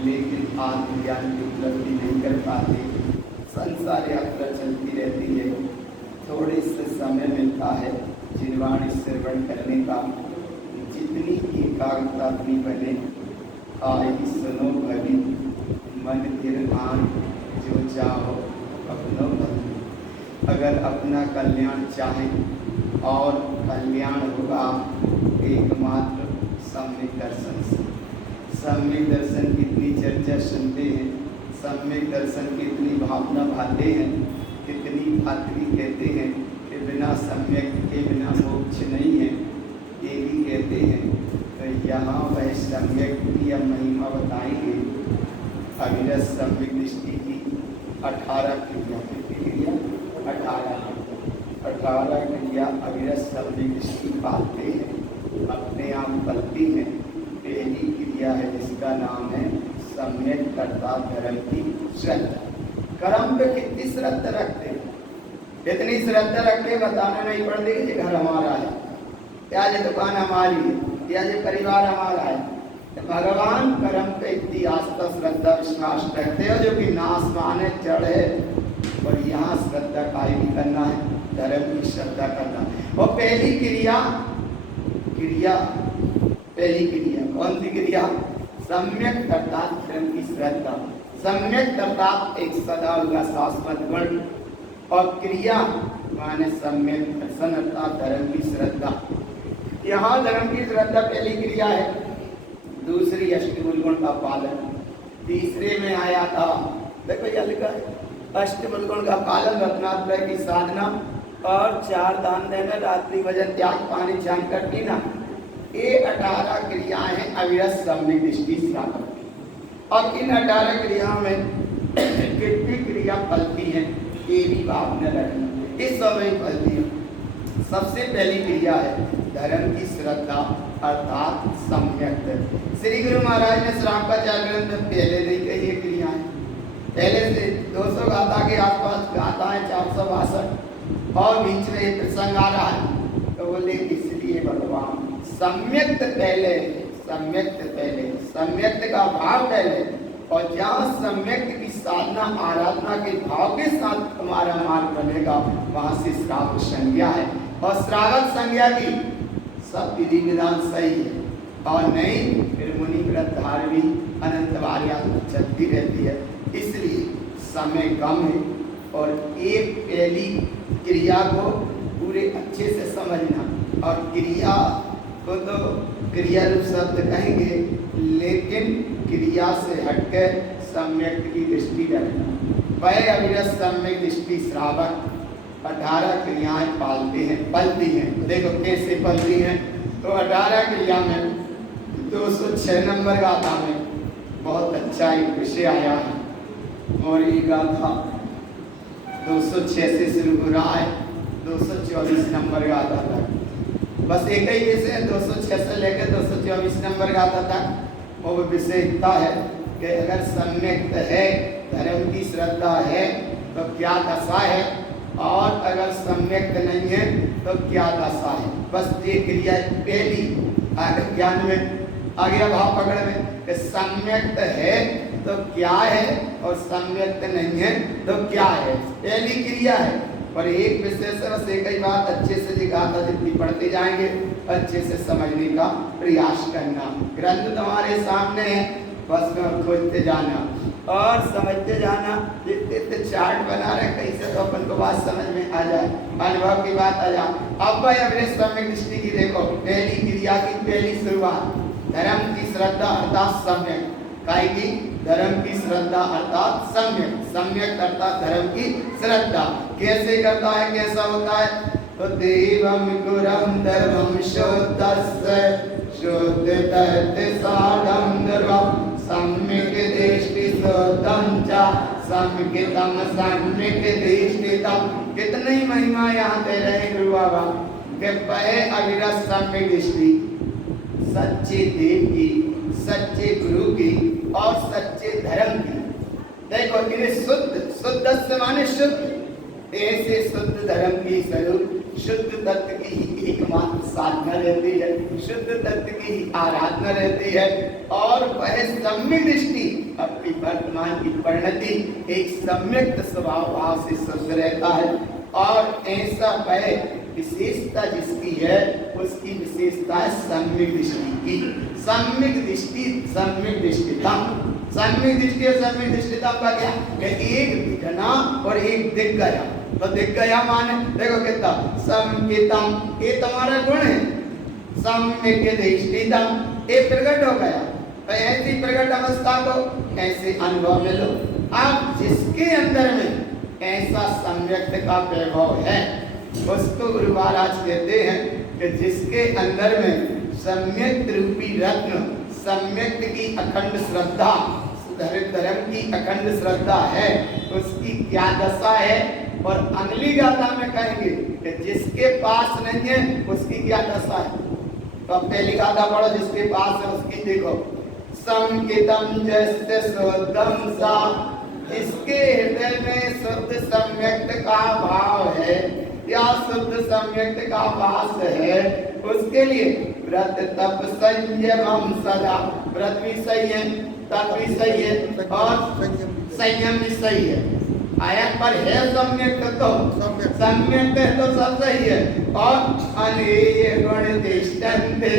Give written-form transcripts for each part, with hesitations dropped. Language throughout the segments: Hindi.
लेकिन आत्मज्ञान की उपलब्धि नहीं कर पाते। संसार यात्रा चलती रहती है, थोड़े से समय मिलता है जिनवाणी श्रवण करने का। जितनी एकाग्रता अपनी बने, आई सुनो भली मन गिरधान जो चाहो अपनो भली। अगर अपना कल्याण चाहे और कल्याण होगा एकमात्र सम्यक दर्शन से। सम्यक दर्शन की इतनी चर्चा सुनते हैं, सम्यक दर्शन की इतनी भावना भाते हैं, कितनी भातरी कहते हैं कि बिना सम्यक के बिना मोक्ष नहीं है, ये भी कहते हैं। तो यहाँ वह सम्यक की हम महिमा बताएंगे। अविरत सम्यक दृष्टि की 18 क्रिया, क्रिया 18 क्रिया अविरत सम्यक दृष्टि पालते हैं, अपने आप पलती हैं। पहली क्रिया है जिसका नाम है सम्यक कर्ता धर्म की श्रद्धा। कर्म पे कितनी श्रद्धा रखते हैं, कितनी श्रद्धा रखते बताना नहीं पड़ती कि घर हमारा है, या ये दुकान हमारी है, या ये परिवार हमारा है। तो भगवान कर्म पे इतनी आस्था श्रद्धा विश्वास रखते हो जो कि नासमान है, जड़ है। और यहाँ श्रद्धा काय भी करना है, धर्म की श्रद्धा करना है। और पहली क्रिया पहली क्रिया कौन सी क्रिया? सम्यक अर्थात धर्म की श्रद्धा। सम्यक अर्थात एक सदा होगा शाश्वत गुण, और क्रिया माने सम्यक दर्शन अर्थात धर्म की श्रद्धा। यहाँ धर्म की श्रद्धा पहली क्रिया है। दूसरी अष्टमूल गुण का पालन। तीसरे में आया था, देखो यह लिखा है, अष्टमूल गुण का पालन, रत्नात्रय की साधना, और 4 दान देना, रात्रि भजन त्याग, पानी छान कर पीना। ये 18 क्रियाएं हैं अविरत सम्यक दृष्टि श्रावक। अब इन 18 क्रियाओं में कितनी क्रिया फलती है ये भी बात न रखना, इस समय फलती है। सबसे पहली क्रिया है धर्म की श्रद्धा अर्थात सम्यक। श्री गुरु महाराज ने श्रावकाचार्य ग्रंथ में पहले नहीं कही ये क्रियाएं, पहले से 200 गाथा के आसपास गाथा है, 462, और बीच में एक प्रसंग आ रहा है। तो बोले इसलिए भगवान सम्यक्त पहले, सम्यक्त का भाव पहले, और जहाँ सम्यक्त की साधना आराधना के भाव के साथ तुम्हारा मार्ग बनेगा वहां से श्रावक संज्ञा है। और श्रावक संज्ञा की सब विधि विधान सही है, और नहीं फिर मुनि व्रत धारवी अनंत वार्या चलती रहती है। इसलिए समय कम है, और एक पहली क्रिया को पूरे अच्छे से समझना। और क्रिया को तो क्रिया रूप शब्द कहेंगे, लेकिन क्रिया से हटकर सम्यक की दृष्टि रखना। वह अविरत सम्यक दृष्टि श्रावक 18 क्रियाएं पालते हैं, पलती हैं। देखो कैसे पलती हैं, तो 18 क्रिया में 206 नंबर गाथा में बहुत अच्छा एक विषय आया है। और ये गाथा 206 से शुरू हो रहा है, 224 नंबर गाथा तक। बस एक ही विषय है, 206 से लेकर 224 नंबर गाथा तक। और विषय इतना है कि अगर सम्यक है, धर्म की श्रद्धा है, तो क्या दशा है, और अगर सम्यक नहीं है तो क्या दशा है। बस ये क्रिया पहली आगे ज्ञान में, आगे भाव पकड़ में कि सम्यक है तो क्या है, और सम्यक नहीं है तो क्या है। पहली क्रिया है। और एक विषय से बस एक ही बात अच्छे से दिखाता, जितनी पढ़ते जाएंगे अच्छे से समझने का प्रयास करना। ग्रंथ तुम्हारे सामने है, बस खोजते जाना और समझते जाना। जितने चार्ट बना रहे कैसे तो अपन को बात समझ में आ जाए, अनुभव की बात आ जाए। अब भाई अविरत सम्यक दृष्टि की देखो, पहली क्रिया की पहली शुरुआत धर्म की श्रद्धा अर्थात सम्यक। काय की? धर्म की श्रद्धा अर्थात सम्यक। सम्यक अर्थात धर्म की श्रद्धा। कैसे करता है, कैसा होता है? तो देवम गुरम धर्मम शोधस्य शोधते साधम धर्मम सम्यक दृष्टि शोधम च सम्यकतम सम्यक दृष्टितम। कितनी महिमा यहाँ दे रहे गुरु बाबा के पहे अविरत सम्यक दृष्टि सच्चे देव की, सच्चे गुरु की और सच्चे धर्म की। देखो इन्हें शुद्ध माने शुद्ध, ऐसे शुद्ध धर्म की स्वरूप शुद्ध तत्व की ही एकमात्र साधना रहती है, शुद्ध तत्व की ही आराधना रहती है। और वह सम्यक दृष्टि अपनी वर्तमान की परिणति एक सम्यक स्वभाव भाव से शुद्ध रहता है। और ऐसा वह विशेषता जिसकी है उसकी विशेषता है सम्यक दृष्टि की। सम्यक दृष्टि, सम्यक दृष्टिता, सम्यक दृष्टि और सम्यक दृष्टिता का क्या है? एक दिखना और एक दिख गया। तो दिख गया माने देखो कितना सम्यकतम, ये तुम्हारा गुण है। सम्यक दृष्टितम, ये प्रकट हो गया। तो ऐसी प्रकट अवस्था को ऐसे अनुभव में लो। अब जिसके अंदर में ऐसा सम्यक्त का वैभव है उसको गुरु महाराज कहते हैं कि जिसके अंदर में सम्यक्त रूपी रत्न, सम्यक्त की अखंड श्रद्धा, धर्म की अखंड श्रद्धा है, उसकी क्या दशा है। और अगली गाथा में कहेंगे कि जिसके पास नहीं है उसकी क्या दशा है। तो अब पहली गाथा पढ़ो, जिसके पास है उसकी देखो। संकितम जैसे शुद्धम सा, इसके हृदय में शुद्ध सम्यक्त का भाव है या शुद्ध सम्यक्त का वास है, उसके लिए व्रत तप संयम सदा, व्रत भी सही है, तप भी सही है और संयम भी सही है। आया पर है सम्यक तो सम्यक है तो सब सही है। और अनेक गुण दिष्टन्ते,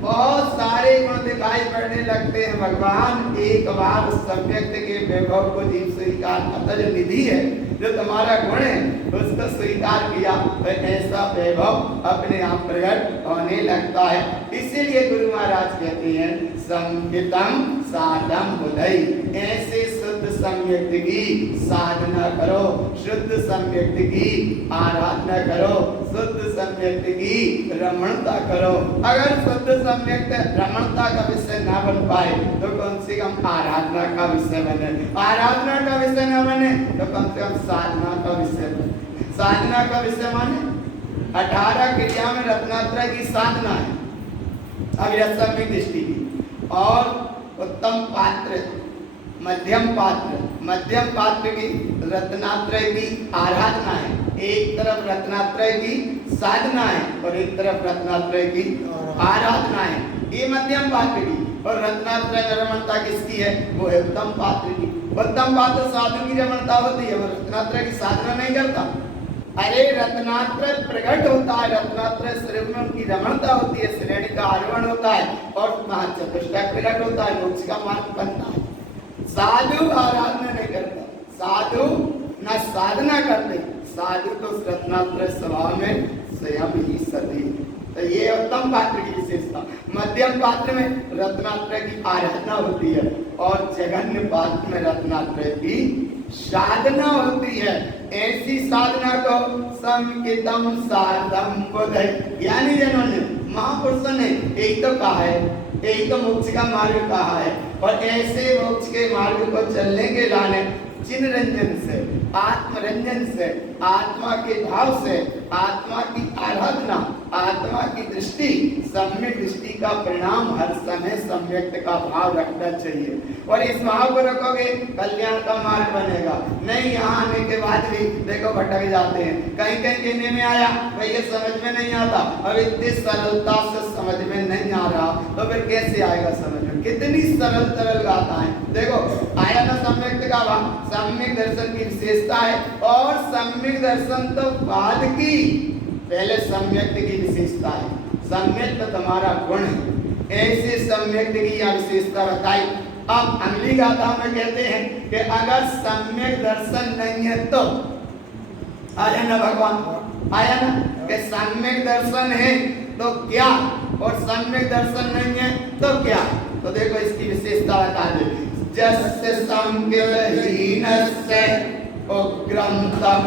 बहुत सारे गुण दिखाई पड़ने लगते हैं। भगवान एक बार सम्यक्त के वैभव को जीव स्वीकार, अतः जो निधि है, जो तुम्हारा गुण है उसको स्वीकार किया तो ऐसा वैभव अपने आप प्रकट होने लगता है। इसीलिए गुरु महाराज कहते हैं संकितम साधम बुधई, ऐसे शुद्ध सम्यक्त की साधना करो, शुद्ध सम्यक्त की आराधना करो, शुद्ध सम्यक्त की रमणता करो। अगर शुद्ध सम्यक्त रमणता का विषय ना बन पाए तो कम से कम आराधना का विषय बने, आराधना का विषय न बने तो कम से कम साधना का विषय बने। साधना का विषय माने 18 क्रिया में रत्नात्रय की साधना है, अभिरसम्यक दृष्टि की। और उत्तम पात्र, मध्यम पात्र, मध्यम पात्र की रत्नात्रय की आराधना है। एक तरफ रत्नात्रय की साधना है और एक तरफ रत्नात्रय की आराधना है, ये मध्यम पात्र की। और रत्नात्रय रमणता किसकी है? वो है उत्तम पात्र की। उत्तम पात्र साधु की रमणता होती है, वो रत्नात्रय की साधना नहीं करता। अरे रत्नात्रय प्रकट होता है, रत्नात्रय स्वरूप में उनकी रमणता होती है, श्रेणी का आरोहण होता है और महाचतुष्टय प्रकट होता है, मोक्ष का मार्ग बनता है। साधु आराधना नहीं करता, साधु न साधना करते, साधु तो रत्नात्रय स्वभाव में स्वयं ही सदी। तो ये उत्तम पात्र की विशेषता। मध्यम पात्र में रत्नात्रय की आराधना होती है और जघन्य पात्र में रत्नात्रय की साधना होती है। ऐसी साधना को संकितम साधम बुधै, यानी जिन्होंने महापुरुषों ने एक तो कहा है, एक तो मोक्ष का मार्ग कहा है, और ऐसे मोक्ष के मार्ग को चलने के लाने चिन्ह रंजन से, आत्मरंजन से, आत्मा के भाव से, आत्मा की आराधना, आत्मा की दृष्टि, सम्यक दृष्टि का परिणाम हर समय सम्यक्त का भाव रखना चाहिए। और इस भाव को रखोगे कल्याण का मार्ग बनेगा। नहीं यहाँ आने के बाद भी देखो भटक जाते हैं, कहीं कहीं कहने में आया भाई ये समझ में नहीं आता, अब इतनी सरलता से समझ में नहीं आ रहा तो फिर कैसे आएगा समझ में? कितनी सरल गाथा है। देखो आया ना सम्यक्त का भाव, सम्यक दर्शन की विशेषता है। और सम्यक दर्शन तो बाद की, पहले सम्यक्त की विशेषता है। सम्यक्त तो तुम्हारा गुण है, ऐसे सम्यक्त की यह विशेषता बताई। अब अगली गाथा में कहते हैं कि अगर सम्यक दर्शन नहीं है तो आया ना भगवान, आया ना कि सम्यक दर्शन है तो क्या और सम्यक दर्शन नहीं है तो क्या। तो देखो इसकी विशेषता बता दे। जस्य संकिलहीनस्य उग्रम तव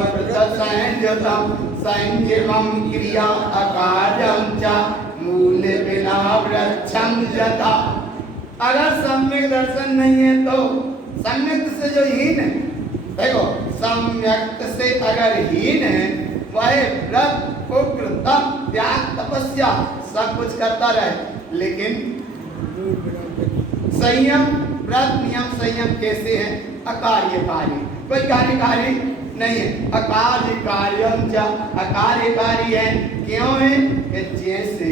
संयतम संयमं क्रिया अकार्यं च मूल बिना वृक्षं यथा। अगर सम्यक दर्शन नहीं है तो सम्यक से जो हीन है, देखो सम्यक से अगर हीन है वह व्रत उग्र तप त्याग तपस्या सब कुछ करता रहे, लेकिन संयम व्रत नियम संयम कैसे है? अकार्यकारी, कोई कार्यकारी नहीं है। अकार्यकार्यं च, अकार्यकारी है। क्यों है? कि जैसे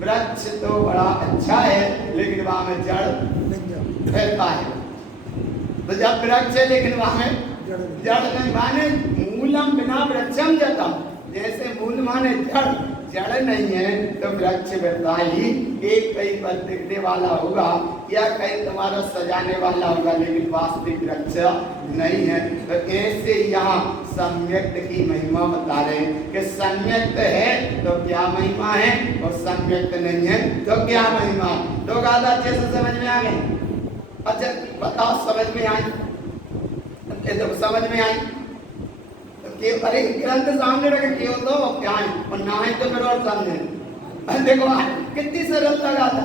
वृक्ष तो बड़ा अच्छा है लेकिन वहां में जड़ फैलता है, तो जब वृक्ष है लेकिन वहां में जड़ नहीं, माने मूलम बिना वृक्षम जतम, जैसे मूल माने जड़ नहीं है तो वृक्ष वृद्धा ही एक कहीं पर दिखने वाला होगा या कहीं तुम्हारा सजाने वाला होगा, लेकिन वास्तविक वृक्ष नहीं है। तो ऐसे यहाँ सम्यक्त की महिमा बता रहे हैं कि सम्यक्त है तो क्या महिमा है और सम्यक्त नहीं है तो क्या महिमा। तो गाथा अच्छे से समझ में आ गए? अच्छा बताओ, समझ में आई? तो समझ में आई? अरे ग्रंथ सामने रखे क्यों तो क्या है और ना है तो फिर और सामने देखो कितनी सरल लगा था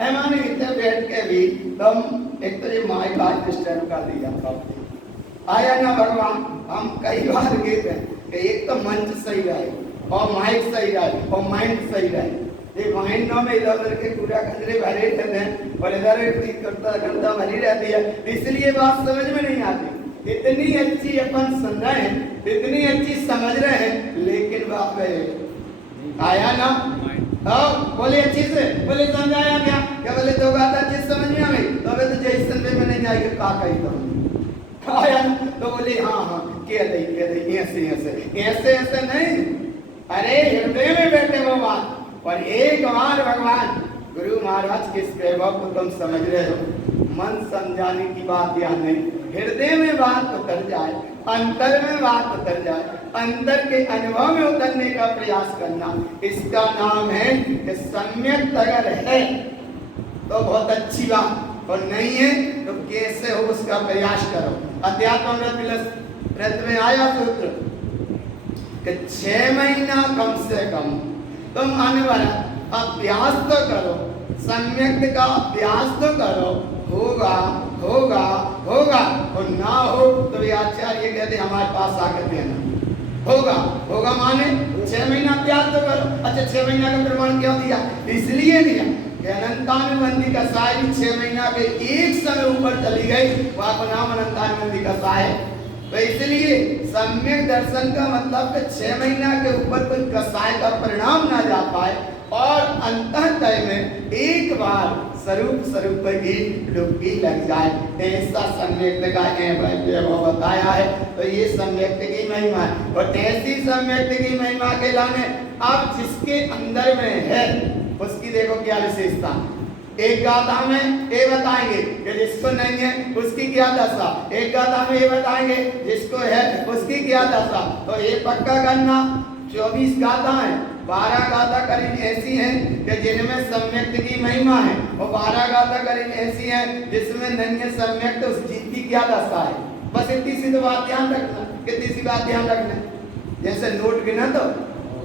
है। माने इतने बैठ के भी तुम एक तो ये माइक आज डिस्टर्ब कर दिया आया ना भगवान। हम कई बार गए थे कि एक तो मंच सही रहे और माइक सही रहे और माइंड सही रहे। ये माइंड में इधर उधर के पूरा कचरे भरे रहते हैं और इधर करता घंटा भरी रहती है, इसलिए बात समझ में नहीं आती। इतनी अच्छी अपन सुन रहे हैं, इतनी अच्छी समझ रहे हैं, लेकिन बात आया ना बोले अच्छी से बोले समझाया क्या बोले दो बात अच्छी समझ में आ गई तो अबे तो जैसे में नहीं जाएगी का कही तो आया तो बोले हाँ कह दे ऐसे नहीं, अरे हृदय में बैठे वो बात। और एक बार भगवान गुरु महाराज के इस वैभव को तुम समझ रहे हो, मन समझाने की बात यहाँ नहीं, हृदय में बात उतर जाए, अंतर में बात उतर जाए, अंतर के अनुभव में उतरने का प्रयास करना, इसका नाम है कि सम्यक अगर है तो बहुत अच्छी बात और नहीं है तो कैसे हो उसका प्रयास करो। अध्यात्म में आया सूत्र कि 6 महीना कम से कम तुम अनवरत अभ्यास तो करो, सम्यक का अभ्यास तो करो, होगा होगा होगा और ना हो तो आचार्य कहते हमारे पास आकर देना। होगा होगा माने 6 महीना अभ्यास तो करो। अच्छा 6 महीना का प्रमाण क्यों दिया? इसलिए दिया कि अनंतानुबंधी का साय 6 महीना के एक समय ऊपर चली गई, वहां का नाम अनंतानुबंधी का साय है। तो इसलिए सम्यक दर्शन का मतलब कि 6 महीना के ऊपर कोई कसाय का परिणाम ना जा पाए और अंतःतय में एक बार स्वरूप की डुबकी लग जाए, ऐसा सम्यक्त का वैभव बताया है। तो ये सम्यक्त की महिमा है और ऐसी सम्यक्त की महिमा के लाने आप जिसके अंदर में है उसकी देखो क्या विशेषता। एक गाथा में ये बताएंगे कि जिसको नहीं है उसकी क्या दशा, एक गाथा में ये बताएंगे जिसको है उसकी क्या दशा। तो ये पक्का करना 24 गाथा है, 12 गाथा करीब ऐसी हैं कि जिनमें सम्यक्त की महिमा है और 12 गाथा करीब ऐसी हैं जिसमें नहीं है सम्यक्त, उस जीव की क्या दशा है। बस इतनी सी तो बात ध्यान रखना, कितनी सी बात ध्यान रखना। जैसे नोट गिना तो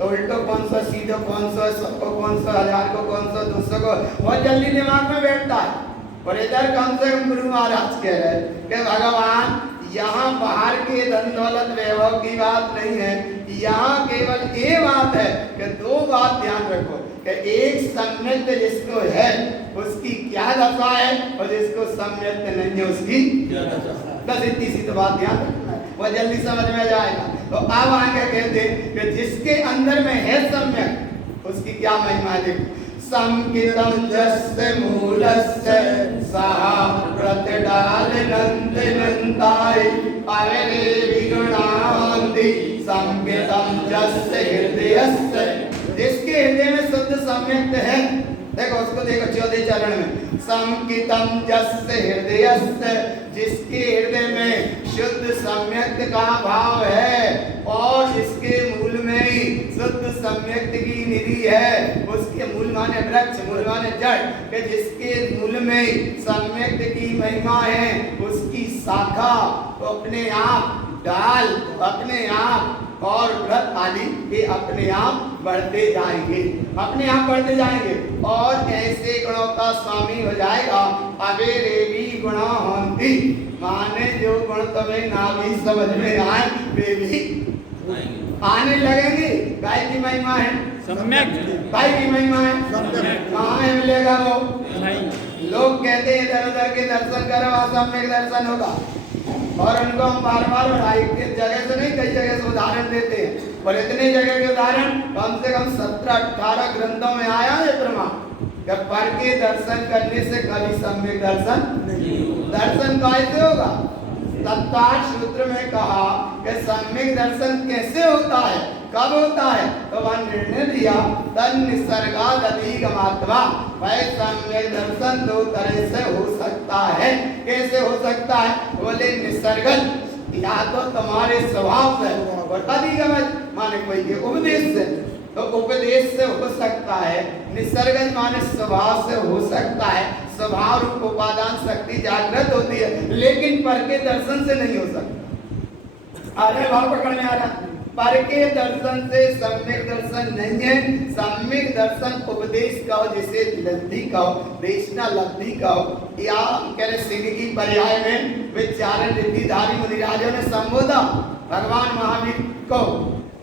उल्टो 500 सीधो 500 सबको 500 1000 को 500 200 को बहुत जल्दी दिमाग में बैठता है। और इधर कम से कम गुरु महाराज कह रहे कि भगवान यहाँ बाहर के धन दौलत वैभव की बात नहीं है, यहाँ केवल ये बात है कि 2 बात ध्यान रखो कि एक सम्यक्त जिसको है उसकी क्या दशा है और जिसको सम्यक्त नहीं है उसकी क्या दशा है। बस इतनी सी तो बात ध्यान रखना है, वह जल्दी समझ में जाएगा। तो अब आगे कहते कि जिसके अंदर में है सम्यक उसकी क्या महिमा है। संकितम जस्य मूलस्य सहा प्रतिडाल नंद नंदाय अरे विगुणान्ति संकितम जस्य हृदयस्य। जिसके हृदय में शुद्ध सम्यक्त है, देखो उसको देखो 14 चरण में, संकितम जस्य हृदयस्य, जिसके हृदय में शुद्ध सम्यक्त का भाव है और जिसके मूल में ही शुद्ध सम्यक्त की निधि है, उसके मूल माने वृक्ष, मूल माने जड़, कि जिसके मूल में ही सम्यक्त की महिमा है उसकी शाखा तो अपने आप, डाल अपने आप और वृत्त आदि ये अपने आप बढ़ते जाएंगे, अपने आप बढ़ते जाएंगे और ऐसे गुणों का स्वामी हो जाएगा। अवेरे भी गुणा होंगी, माने जो गुण तुम्हें ना भी समझ में आए वे भी आने लगेंगे। गाय की महिमा है सम्यक, गाय की महिमा है सम्यक, कहाँ में मिलेगा वो नहीं। लोग कहते हैं इधर उधर के दर्शन करो सम्यक दर्शन होगा और उनको हम बार-बार एक जगह से नहीं कई जगह से उदाहरण देते हैं और इतने जगह के उदाहरण कम से कम 17-18 ग्रंथों में आया है प्रमाण कि पर के दर्शन करने से कभी सम्यक दर्शन नहीं दर्शन कैसे होगा? तत्काल सूत्र में कहा कि सम्यक दर्शन कैसे होता है, कब होता है? तो वह निर्णय दिया तन निसर्गाद अधिगमात्मा। भाई सम्यक दर्शन दो तरह से हो सकता है। कैसे हो सकता है? बोले निसर्गत, या तो तुम्हारे स्वभाव से, और अधिगमत माने कोई के उपदेश से। तो उपदेश से हो सकता है, निसर्गत माने स्वभाव से हो सकता है। स्वभाव रूप उपादान शक्ति जागृत होती है, लेकिन पर के दर्शन से नहीं हो सकता। अरे भाव पकड़ में आ रहा? पर के दर्शन से सम्यक दर्शन नहीं है। सम्यक दर्शन उपदेश का हो, जिसे लब्धि का हो, देशना लब्धि का हो, या कह रहे सिंह की पर्याय में विचारण रिद्धिधारी मुनिराजों ने संबोधा भगवान महावीर को।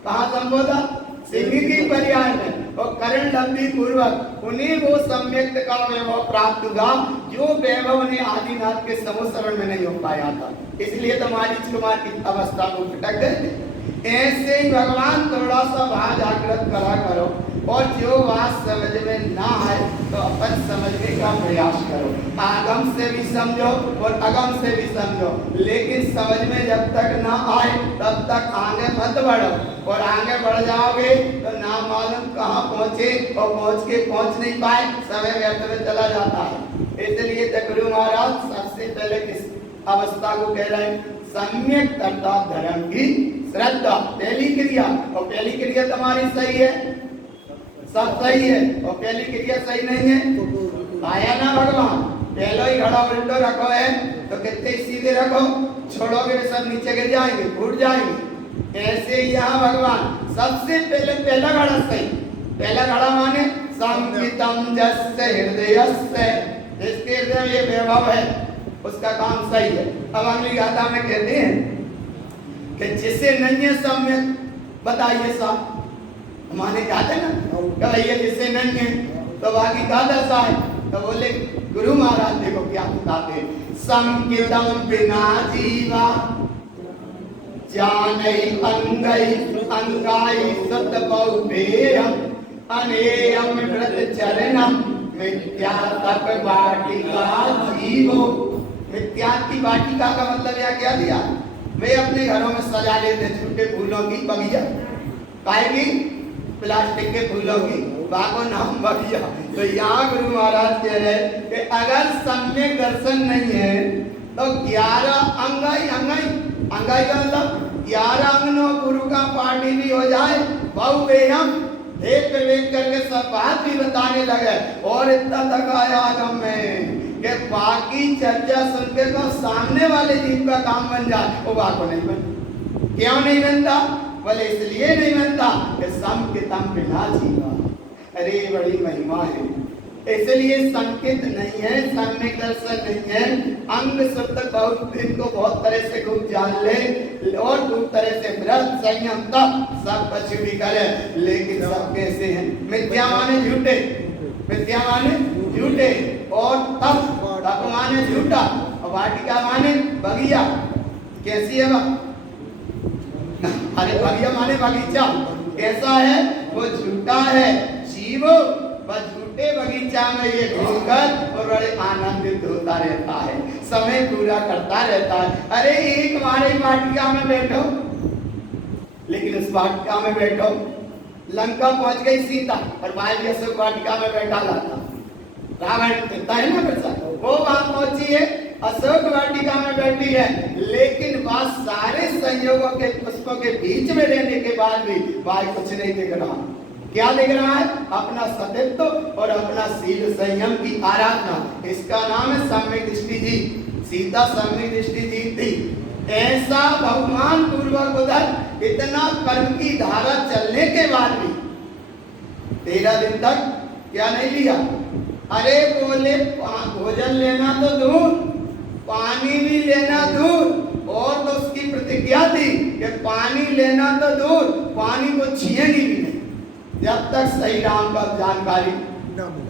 कहाँ संबोधा? सिंह की पर्याय में। और करण लब्धि पूर्वक उन्हें वो सम्यक का वैभव प्राप्त हुआ जो वैभव ने आदिनाथ के समुसरण में नहीं हो पाया था। इसलिए तो मारीच कुमार की अवस्था को भटक गए। ऐसे ही भगवान थोड़ा सा भाव जागृत करा करो, और जो बात समझ में ना आए तो अपन समझने का प्रयास करो। आगम से भी समझो और अगम से भी समझो, लेकिन समझ में जब तक ना आए तब तक आगे मत बढ़ो। और आगे बढ़ जाओगे तो ना मालूम कहाँ पहुँचे, और पहुँच नहीं पाए, समय व्यर्थ में चला जाता है। इसलिए गुरु महाराज सबसे पहले किस अवस्था को कह रहे हैं? सम्यक अर्थात धर्म की श्रद्धा, पहली क्रिया। और पहली क्रिया तुम्हारी सही है, सब सही है, और पहली क्रिया सही नहीं है। आया ना भगवान, पहले ही घड़ा उल्टो रखो है तो कितने सीधे रखो, छोड़ोगे सब नीचे गिर जाएंगे, फूट जाएंगे। ऐसे यहाँ भगवान सबसे पहले पहला घड़ा सही। पहला घड़ा माने संकितम जस्य हृदयस्य, जिसके हृदय में ये वैभव है उसका काम सही है। अब अगली गाथा में कहते हैं कि जिसे नहीं है सम्यक, बताइए साहब, माने कहते ना कि भैया जिसे नहीं है तो बाकी का दशा है? तो बोले गुरु महाराज देखो क्या बताते हैं। संकितम बिना जीवा जानई अंगई अंगाई सत बहुभेयम अनेयम व्रत चरणम मिथ्या तप वाटिका जीवो। मिथ्या की वाटिका का मतलब यह क्या दिया? वे अपने घरों में सजा लेते छोटे फूलों की बगिया, पाएगी प्लास्टिक के फूलों की, बागो नाम बगिया। तो यहाँ गुरु महाराज कह रहे कि अगर सम्यक दर्शन नहीं है तो 11 अंगाई का मतलब 11 अंगनों गुरु का पार्टी भी हो जाए, बहुवेयम देख विवेक करके सब बात भी बताने लगे। और इतना तक आया आगम में कि बाकी चर्चा सुनते तो सामने वाले जीव का काम बन जाए, वो बात को नहीं बन। क्यों नहीं बनता? बोले इसलिए नहीं बनता कि संकितम बिना जीवा। अरे बड़ी महिमा है, इसलिए संकित नहीं है, सम्यक दर्शन नहीं है। अंग शब्द बहुत इनको बहुत तरह से खूब जान ले, और खूब तरह से व्रत संयम तप सब कुछ भी करे, लेकिन सब कैसे हैं? मिथ्या माने झूठे, मिथ्या माने झूठे, और तप माने झूठा, और वाटिका माने बगिया। कैसी है वह? अरे बगिया माने बगीचा, कैसा है? वो झूठा है। जीवो बस झूठे बगीचा में ये घूमकर और बड़े आनंदित होता रहता है, समय पूरा करता रहता है। अरे एक हमारे वाटिका में बैठो, लेकिन उस वाटिका में बैठो, लंका पहुंच गई सीता और भाई अशोक वाटिका में बैठा था रावण, है ना बेटा? वो वहां पहुंची है, अशोक वाटिका में बैठी है, लेकिन वह सारे संयोगों के पुष्पों के बीच में रहने के बाद भी भाई कुछ नहीं दिख रहा। क्या दिख रहा है? अपना सतीत्व और अपना शील संयम की आराधना। इसका नाम है सम्यक दृष्टि जी। सीता सम्यक दृष्टि जी थी। ऐसा भगवान पूर्वक उधर इतना कर्म की धारा चलने के बाद भी 13 दिन तक क्या नहीं लिया? अरे बोले भोजन लेना तो दूर, पानी भी लेना दूर, और तो उसकी प्रतिज्ञा थी कि पानी लेना तो दूर, पानी को छीनेगी भी नहीं जब तक सही राम का जानकारी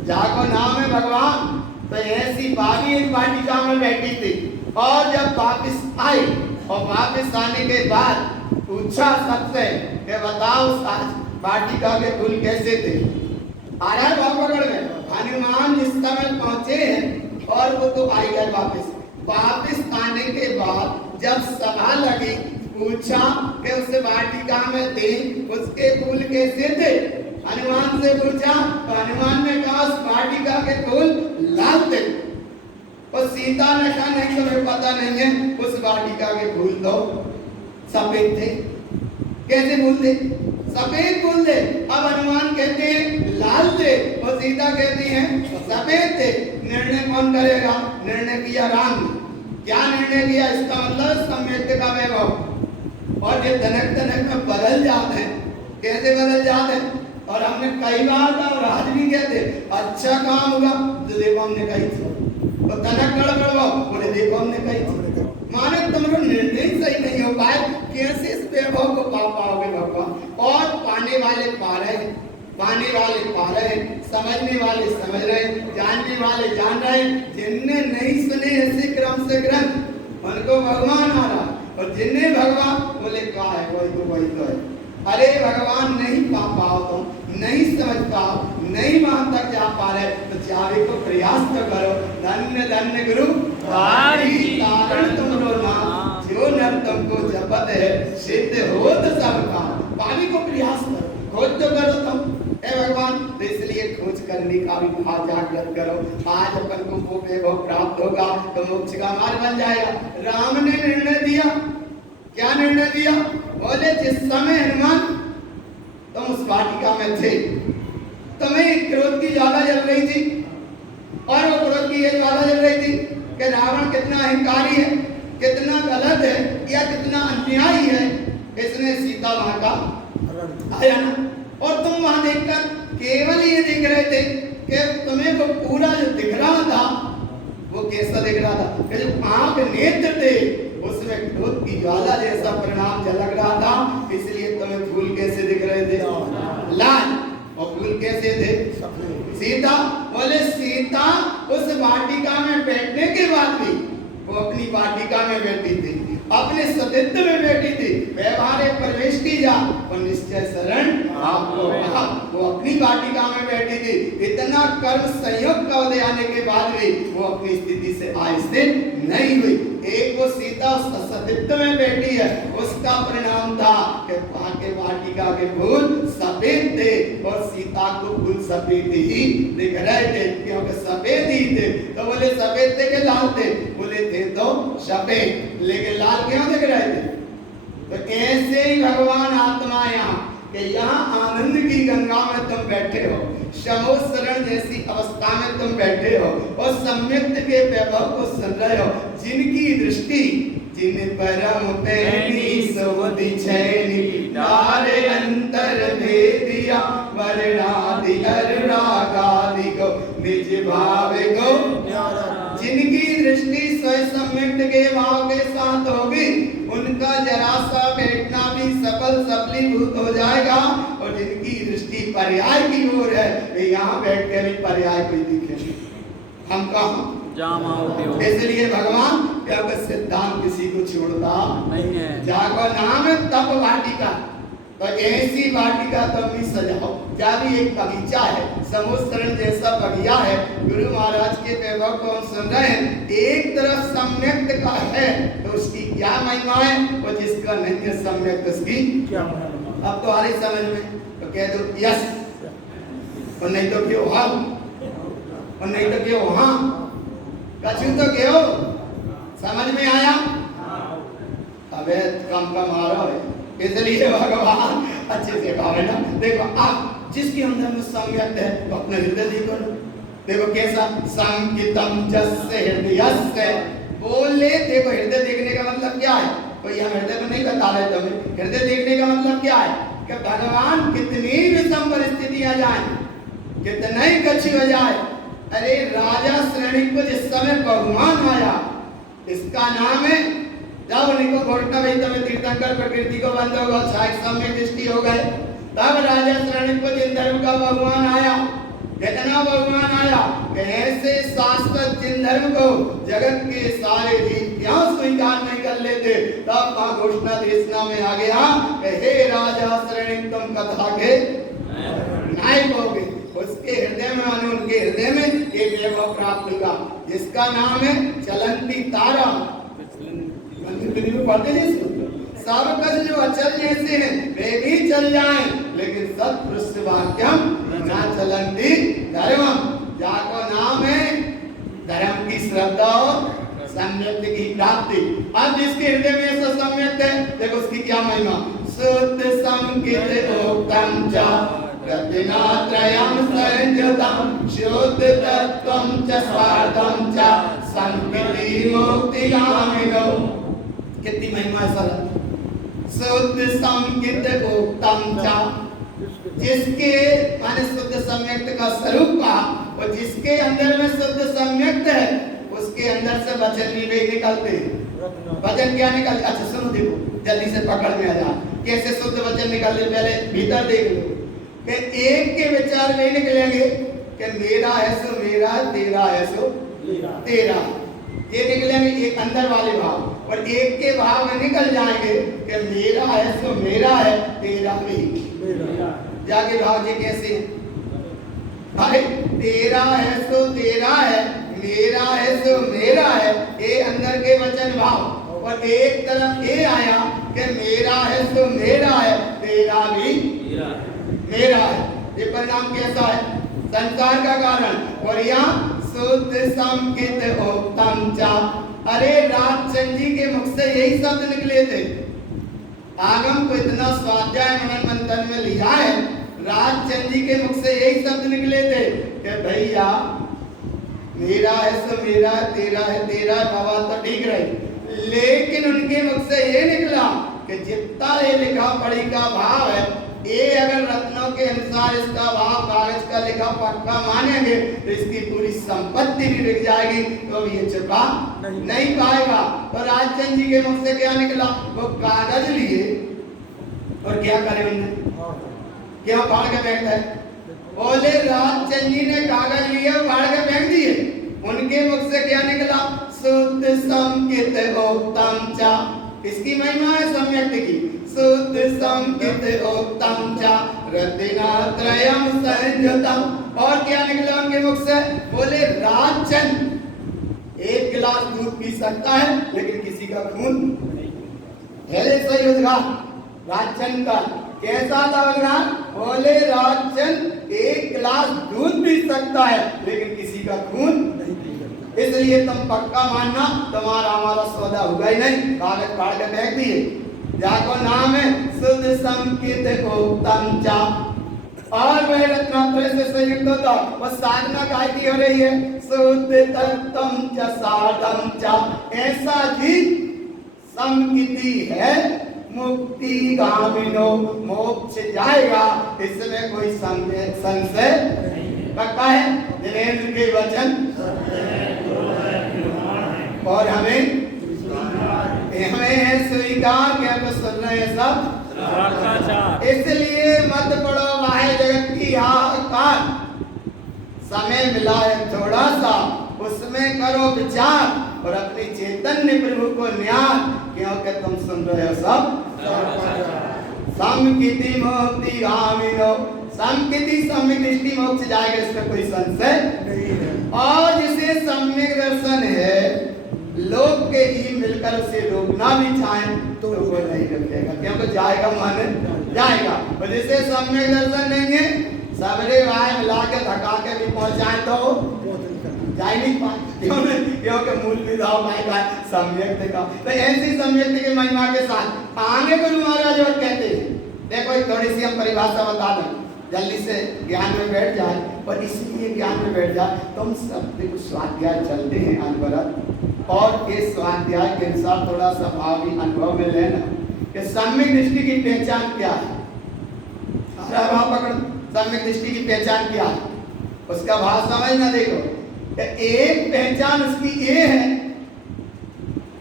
जाको नाम है भगवान। तो ऐसी भाभी एक वाटिका में बैठी थी, और जब वापिस आई और वापिस आने के बाद पूछा सबसे कि बताओ वाटिका के फूल कैसे थे? आ रहा है भाव पकड़ में। हनुमान जिस समय पहुंचे हैं और वो तो आई गए वापिस, वापिस आने के बाद जब सभा लगी, पूछा कि उस वाटिका में थे उसके फूल कैसे थे। हनुमान से पूछा तो हनुमान ने कहा उस वाटिका के फूल लाल थे। और सीता ने कहा नहीं, तुम्हें पता नहीं है, उस वाटिका के फूल तो सफेद थे। कैसे फूल थे? सफेद फूल थे। अब हनुमान कहते हैं लाल थे और सीता कहती है सफेद थे। निर्णय कौन करेगा? निर्णय किया राम ने। क्या निर्णय किया? इसका मतलब सम्यक का वैभव। और ये धनक धनक में बदल जाते हैं। कैसे बदल जाते हैं? और हमने कई बार का और आज भी कहते अच्छा काम होगा तो देखो हमने कही थी, तो धनक गड़बड़ हुआ बोले देखो हमने कही थी। माने तुम्हारा निर्णय सही नहीं हो पाए, कैसे इस वैभव को पा पाओगे भगवान? और पाने वाले पा रहे हैं, पाने वाले पा रहे हैं, समझने वाले समझ रहे हैं, जानने वाले जान रहे हैं। जिनने नहीं सुने ऐसे क्रम से ग्रंथ उनको भगवान आ रहा, और जिनने भगवान बोले कहा है वही तो है। अरे भगवान नहीं पा पाओ, तुम नहीं समझ पाओ, नहीं वहां तक जा पा रहे तो जावे को प्रयास तो करो। धन्य धन्य गुरु कारण तुमरो नाम, जो नर तुमको जपत है सिद्ध होत सब काम। पाने को प्रयास करो, खोज तो करो तुम। हे भगवान, तो इसलिए खोज करने का भी भाव जागृत करो। आज अपन को वो वैभव प्राप्त होगा तो मोक्ष का मार्ग बन जाएगा। राम ने निर्णय दिया। क्या निर्णय दिया? बोले जिस समय हनुमान तुम उस वाटिका में थे, तुम्हें क्रोध की ज्वाला जल रही थी, और वो क्रोध की ये ज्वाला जल रही थी कि रावण कितना अहंकारी है, कितना गलत है, या कितना अन्यायी है। इसने सीता मां का आया ना, और तुम वहां देखकर केवल ये देख रहे थे कि तुम्हें वो पूरा जो दिख रहा था वो कैसा दिख रहा था कि जो आंख नेत्र थे उसमें क्रोध की ज्वाला जैसा परिणाम झलक रहा था। इसलिए तुम्हें फूल कैसे दिख रहे थे? लाल। और फूल कैसे थे? सीता बोले सीता उस वाटिका में बैठने के बाद भी वो अपनी वाटिका में बैठी थी, अपने सतित्व में बैठी थी। व्यवहार प्रवेश की जा और निश्चय शरण आपको। वो अपनी वाटिका में बैठी थी। इतना कर्म संयोग का उदय आने के बाद भी वो अपनी स्थिति से आस्थिर नहीं हुई। एक वो सीता उस सतित्व में बैठी है, उसका परिणाम था कि पाके वाटिका के फूल सफेद थे और सीता को फूल सफेद ही दिख रहे थे, क्योंकि सफेद ही थे। तो बोले सफेद थे कि लाल थे? बोले थे तो सफेद, लेकिन लाल क्यों दिख रहे थे? तो ऐसे ही भगवान आत्मा यहाँ कि यहाँ आनंद की गंगा में तुम बैठे हो, शमोशरण जैसी अवस्था में तुम बैठे हो और सम्यक के वैभव को सुन रहे हो। जिनकी दृष्टि जिन परम पैनी सोधि छैनी, नारे अंतर भेदिया वर्णादि अनुरागादि को निज भाव को। जिनकी दृष्टि स्वयं सम्यक के भाव के साथ होगी उनका जरा सा बैठना भी सफल सफलीभूत हो जाएगा। और जिनकी दृष्टि पर्याय की ओर है वे यहाँ बैठ कर भी पर्याय कोई दिखे हम कहा। इसलिए भगवान क्योंकि सिद्धांत किसी को छोड़ता नहीं है। जागो नाम है तप वाटिका, तो ऐसी वाटिका तुम भी सजाओ। क्या भी एक बगीचा है, समुद्रण जैसा बगिया है। गुरु महाराज के वैभव को हम सुन रहे हैं। एक तरफ सम्यक्त का है तो उसकी क्या महिमा है, और जिसका नहीं है सम्यक्त उसकी क्या महिमा। अब तो आ रही समझ में, तो कह दो यस, और नहीं तो क्यों हाँ, और नहीं तो क्यों हाँ, कछु तो क्यों। समझ में आया? अबे कम आ रहा है, इसलिए भगवान अच्छे से कहा ना। देखो आप जिसके अंदर में सम्यक है तो अपने हृदय देखो ना, देखो कैसा संकितम जस्य हृदयस्य बोले। देखो हृदय देखने का मतलब क्या है? कोई हम हृदय को नहीं बता रहे तुम्हें। हृदय देखने का मतलब क्या है कि भगवान कितनी विषम परिस्थितियां जाए, कितना ही कच्ची हो जाए। अरे राजा श्रेणी को जिस समय भगवान आया, इसका नाम है जब उनको घोषणा भाई तुम्हें तीर्थंकर प्रकृति को बंद होगा, छाया समय दृष्टि हो गए, तब राजा श्रेणी को जिन धर्म का भगवान आया, कितना भगवान आया, ऐसे शाश्वत जिन धर्म को जगत के सारे जीव क्यों स्वीकार नहीं कर लेते। तब वहां घोषणा देशना में आ गया, हे राजा श्रेणी तुम कथा के नायक हो गए। उसके हृदय में माने उनके हृदय में एक वैभव प्राप्त होगा जिसका नाम है चलंती तारा। पढ़ते नहीं सब कल जो अचल जैसे हैं वे भी चल जाएं, लेकिन सत्पुरुष वाक्यम ना चलंती धर्मम, जाको नाम है धर्म की श्रद्धा और सम्यक की प्राप्ति। अब जिसके हृदय में ऐसा सम्यक है, देखो उसकी क्या महिमा। शुद्ध संकित उत्तम च रत्नात्रयं संयुतं शुद्ध तत्त्वं च स्वार्थं च संकिति मुक्तिगामिनो। कितनी महिमा है सर। शुद्ध संकित उत्तम च, जिसके माने शुद्ध सम्यक्त का स्वरूप का, और जिसके अंदर में शुद्ध सम्यक्त है उसके अंदर से वचन भी निकलते हैं। वचन क्या निकलते? अच्छा सुनो, देखो जल्दी से पकड़ में आ जा कैसे शुद्ध वचन निकलते। पहले भीतर देख लो कि एक के विचार में निकलेंगे कि मेरा है सो मेरा, तेरा है सो तेरा, ये निकलेंगे एक अंदर वाले भाव। और एक के भाव में निकल जाएंगे कि मेरा है सो मेरा है, तेरा भी जाके भाव ये कैसे भाई, तेरा है सो तेरा है, मेरा है सो मेरा है, ये अंदर के वचन भाव। और एक तरफ ये आया कि मेरा है सो मेरा है, तेरा भी मेरा है। ये परिणाम कैसा है? संसार का कारण। और यहाँ शुद्ध संकित उत्तम चा, अरे राजचंद जी के मुख से यही शब्द निकले थे। आगम को इतना स्वाध्याय मनन मंथन में लिया है, राजचंद जी के मुख से यही शब्द निकले थे कि भैया मेरा है सो मेरा, तेरा है तेरा, बाबा तो ठीक रहे, लेकिन उनके मुख से ये निकला कि जितना ये लिखा पढ़ी का भाव है, ये अगर रत्नों के अनुसार इसका भाव कागज का लिखा पक्का मानेंगे तो इसकी पूरी संपत्ति भी बिक जाएगी, तो ये चुका नहीं पाएगा। तो राजचंद जी के मुख से क्या निकला? वो कागज लिए और क्या करे उन्होंने? क्या फाड़ के फेंकता है? बोले राजचंद जी ने कागज लिए फाड़ के फेंक दिए। उनके मुख से क्या निकला? शुद्ध संकित उत्तम चा, इसकी महिमा है सम्यक्त की। शुद्ध संकित उत्तम चा रत्नात्रयं संयुतं। और क्या निकला उनके मुख से? बोले राजचंद एक गिलास दूध पी सकता है लेकिन किसी का खून। पहले सही उद्गार राजचंद का कैसा था उद्गार? बोले राजचंद एक गिलास दूध पी सकता है लेकिन किसी का खून नहीं, इसलिए तुम पक्का मानना तुम्हारा हमारा सौदा होगा ही नहीं। कागज फाड़ के फेंक दिए। जाको नाम है शुद्ध संकित उत्तम चा। और वह रत्नात्रय से संयुक्त होता, वह साधना काय की हो रही है? शुद्ध तत्त्वं च साधं च, ऐसा ही संकिति है मुक्ति गामिनो, मोक्ष जाएगा, इसमें कोई संशय पक्का है। दिनेन्द्र के वचन और हमें स्वीकार क्या तो सुन रहे हैं सब। इसलिए मत पड़ो वाहे जगत की हाहाकार, समय मिला है थोड़ा सा उसमें करो विचार और अपनी चैतन्य प्रभु को न्याय, क्योंकि तुम सुन रहे हो सब। संकिति मुक्ति गामिनो, संकिति सम्यक दृष्टि मोक्ष जाएगा, इसमें कोई संशय नहीं है। और जिसे सम्यक दर्शन है लोग के ही मिलकर उसे रोकना भी चाहें तो वो नहीं रखेगा, क्योंकि जाएगा माने जाएगा। और जिसे सम्यक दर्शन नहीं है सबरे वाय मिला के धका के भी पहुंचाए तो जा ही नहीं पाए, क्योंकि मूल विधाओं पाएगा सम्यक का। तो ऐसी सम्यक की महिमा के साथ आगे गुरु महाराज और कहते हैं, देखो एक थोड़ी सी हम परिभाषा बता दें, जल्दी से ज्ञान में बैठ जाए। और इसलिए ज्ञान में बैठ जाए तुम सब देखो स्वाध्याय चलते हैं अनवरत, और इस स्वाध्याय के अनुसार थोड़ा सा भावी अनुभव में लेना कि सम्यक दृष्टि की पहचान क्या है। भाव पकड़, सम्यक दृष्टि की पहचान क्या है उसका भाव समझना। देखो एक पहचान उसकी ये है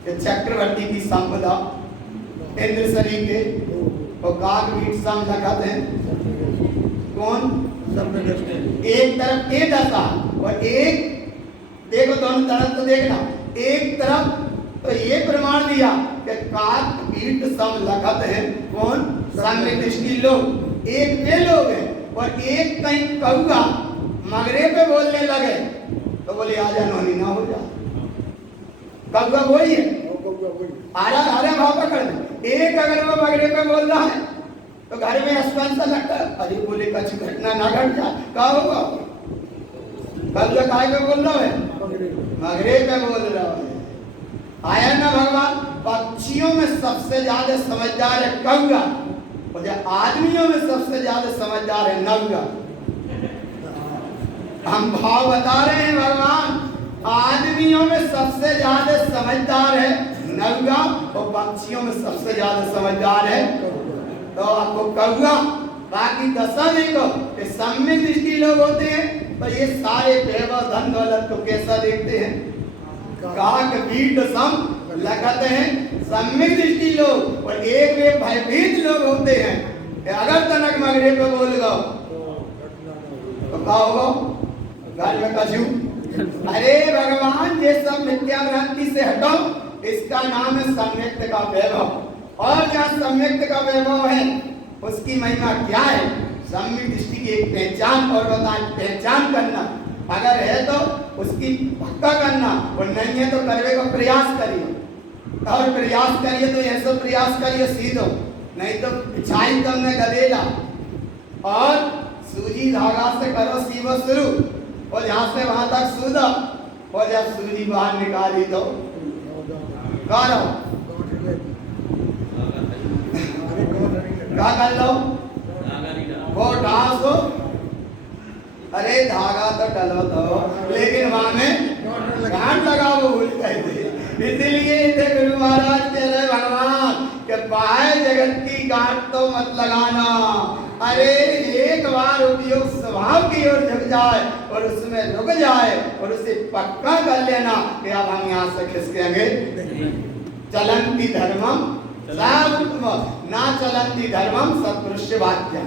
कि चक्रवर्ती की संपदा इंद्र शरीर के और काग वीट सम लखत है कौन? एक तरफ ये दशा और एक देखो दोनों तरफ तो देखना। एक तरफ तो ये प्रमाण दिया कि काग वीट सम लखत है कौन? सम्यक दृष्टि लोग, एक वे लोग हैं। और एक कहीं कहूँगा मगरे पे बोलने लगे तो बोले आजा नोनी ना हो जा। कौआ वही है, अरे भाव पकड़ में। एक अगर वो मगरे पे बोल रहा है तो घर में अस्पताल सा लगता है, अरे बोले कुछ घटना ना घट जा, क्या होगा? कौआ काय पे बोल रहा है? मगरे पे बोल रहा है। आया ना भगवान। पक्षियों में सबसे ज्यादा समझदार है कौआ और आदमियों में सबसे ज्यादा समझदार है नौका। हम भाव बता रहे हैं भगवान, आदमियों में सबसे ज्यादा समझदार है नौका और पक्षियों में सबसे ज्यादा समझदार है तो आपको कौआ। बाकी दशा देखो कि सम्यक दृष्टि लोग होते हैं तो ये सारे वैभव धन दौलत को कैसा देखते हैं? काक कीट सम लगते हैं सम्यक दृष्टि लोग। और एक वे भयभीत लोग होते हैं कि अगर तनक मगरे पे बोल गो तो क्या होगा? घर में कछू। अरे भगवान ये सब मिथ्या भ्रांति से हटो, इसका नाम है सम्यक्त का वैभव। और जहाँ सम्यक्त का वैभव है उसकी महिमा क्या है? सम्यक दृष्टि की एक पहचान और बताएं, पहचान करना अगर है तो उसकी पक्का करना और नहीं है तो करने का प्रयास करिए। और प्रयास करिए तो ऐसा प्रयास करिए सीधो, नहीं तो बिछाई तुमने गदेला और सूजी धागा से करो सीवो शुरू और यहाँ से वहां तक सूदो और जब सूजी बाहर निकाली तो करो क्या कर लो वो डांस। अरे धागा तो डलो तो लेकिन वहां में गांठ लगा वो भूल गए थे। इसलिए इसे गुरु महाराज कह रहे भगवान कि पाए जगत की गांठ तो मत लगाना। अरे एक बार उपयोग स्वभाव की ओर झुक जाए और उसमें रुक जाए और उसे पक्का कर लेना कि अब हम यहाँ से खिसकेंगे। चलंती धर्मम ना चलंती धर्मम सत्पुरुष वाक्य,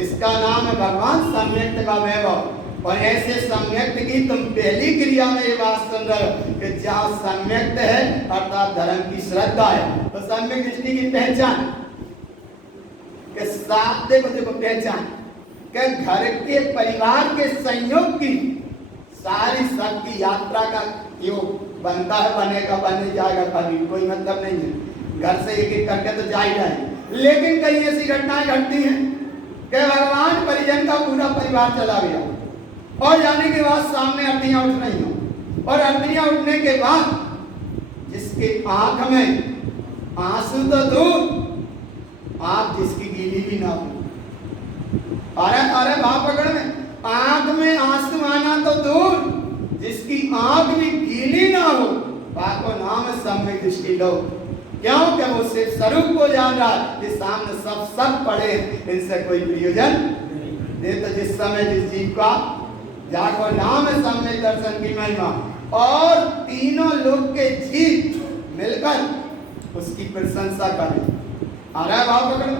इसका नाम है भगवान सम्यक्त का वैभव। और ऐसे सम्यक्त की तुम पहली क्रिया में ये बात सुन रहे हो कि जहाँ सम्यक्त है अर्थात धर्म की श्रद्धा है तो सम्यक दृष्टि की पहचान के साथ देखो पहचान के घर के परिवार के संयोग की सारी शक्ति यात्रा का योग बनता है, बनेगा बने जाएगा, कभी कोई मतलब नहीं है। घर से एक एक करके तो जा ही रहे, लेकिन कई ऐसी घटनाएं घटती हैं कि भगवान परिजन का पूरा परिवार चला गया और जाने के बाद सामने अर्थियां उठ रही हो और अर्थियां उठने के बाद जिसके आंख में आंसू तो दूर, आंख जिसकी गीली भी ना हो। अरे भाव पकड़ में आंख में आंसू आना तो दूर, जिसकी आंख भी गीली ना हो बाको नाम सम्यक दृष्टि लो। क्यों? कि वो सिर्फ स्वरूप को जान रहा है कि सामने सब पड़े, इनसे कोई प्रयोजन नहीं। तो जिस समय जिस जीव का जाको नाम है सम्यक दर्शन की महिमा और तीनों लोग के जीव मिलकर उसकी प्रशंसा करें। अरे भाव पकड़,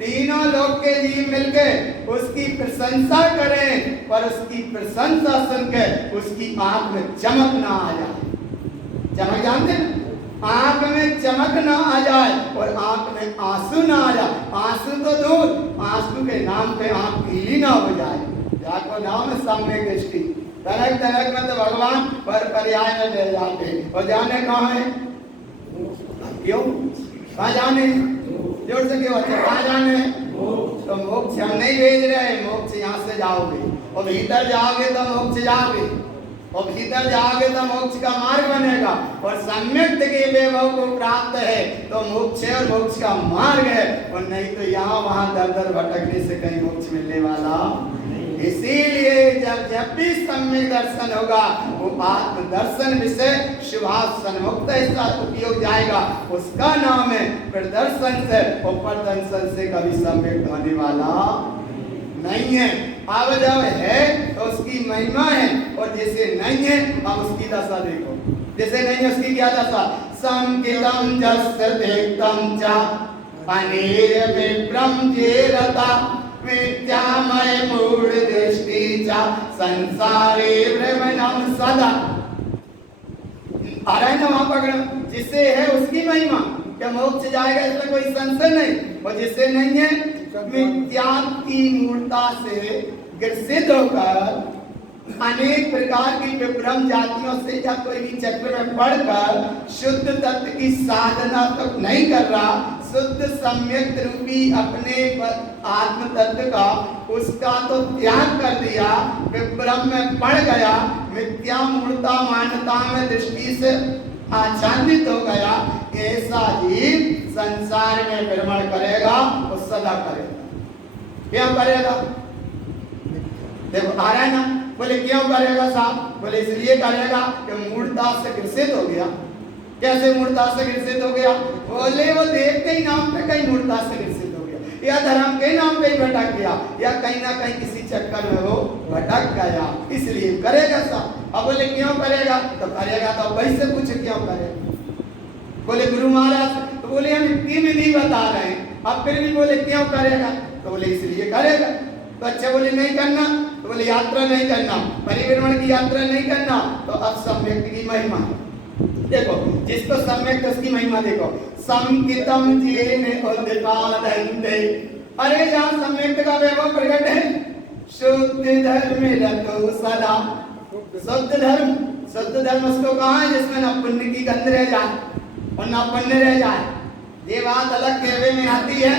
तीनों लोग के जीव मिलकर उसकी प्रशंसा करें पर उसकी प्रशंसा सुनकर उसकी आंख में चमक ना आ जाए। चमक जानते हैं? आंख में चमक ना आ जाए और आंख में आंसू ना आ जाए। आंसू तो दूर, आंसू के नाम पे आंख गीली ना हो जाए। जाको नाम है सम्यक दृष्टि। तनक तनक में तो भगवान पर पर्याय में ले जाते और जाने कहाँ है? क्यों कहाँ जाने? जोर से क्यों बच्चे कहाँ जाने? तो मोक्ष हम नहीं भेज रहे, मोक्ष यहाँ से जाओगे और भीतर जाओगे तो मोक्ष जाओगे और भीतर जाओगे तो मोक्ष का मार्ग बनेगा। और सम्यक्त के वैभव को प्राप्त है तो मोक्ष है और मोक्ष का मार्ग है, और नहीं तो यहाँ वहां दर दर भटकने से कहीं मोक्ष मिलने वाला। इसीलिए जब भी सम्यक दर्शन होगा वो आत्म दर्शन विषय शुभासन मुक्त इसका उपयोग जाएगा, उसका नाम है प्रदर्शन से और प्रदर्शन से कभी सम्यक होने वाला नहीं है। अब जब है तो उसकी महिमा है और जैसे नहीं है अब उसकी दशा देखो। जैसे नहीं है उसकी क्या दशा? संकितम जस्य देखतम च अनेय विप्रम जेरता विद्यामय मूढ़ दृष्टि च संसारे भ्रमणम सदा। आ रहा है ना वहां पकड़, जिसे है उसकी महिमा क्या मोक्ष जाएगा इसमें कोई संशय नहीं, और जिसे नहीं है मिथ्या की मूर्ता से ग्रसित होकर अनेक प्रकार की विभ्रम जातियों से या कोई भी चक्र में पढ़कर शुद्ध तत्व की साधना तो नहीं कर रहा, शुद्ध सम्यक रूपी अपने आत्म तत्व का उसका तो त्याग कर दिया, विभ्रम में पड़ गया, मिथ्या मूर्ता मान्यता में दृष्टि से आच्छादित हो गया, ऐसा जीव संसार में भ्रमण करेगा और सदा करेगा। क्यों करेगा? देखो आ रहा है ना। बोले क्यों करेगा साहब? बोले इसलिए करेगा कि मूर्ता से ग्रसित हो गया। कैसे मूर्ता से ग्रसित हो गया? बोले वो देव के ही नाम पे कहीं मूर्ता से ग्रसित हो गया, या धर्म के नाम पे ही भटक गया, या कहीं ना कहीं किसी चक्कर में वो भटक गया, इसलिए करेगा साहब। अब बोले क्यों करेगा? तो करेगा तो वही से पूछे क्यों करेगा? बोले गुरु महाराज, तो बोले हम इतनी विधि बता रहे हैं, अब फिर भी बोले क्यों करेगा? तो बोले इसलिए करेगा। तो अच्छा बोले नहीं करना, तो बोले यात्रा नहीं करना, परिभ्रमण की यात्रा नहीं करना, तो अब सम्यक की महिमा देखो, जिसको सम्यक उसकी महिमा देखो। संकितम जेन उद्पादन्ते, अरे जहाँ सम्यक का वैभव प्रकट है, शुद्ध धर्म रतो सदा। शुद्ध धर्म उसको कहाँ है? जिसमें न पुण्य की गंध रह जाए और न पुण्य रह जाए। ये बात अलग कहवे में आती है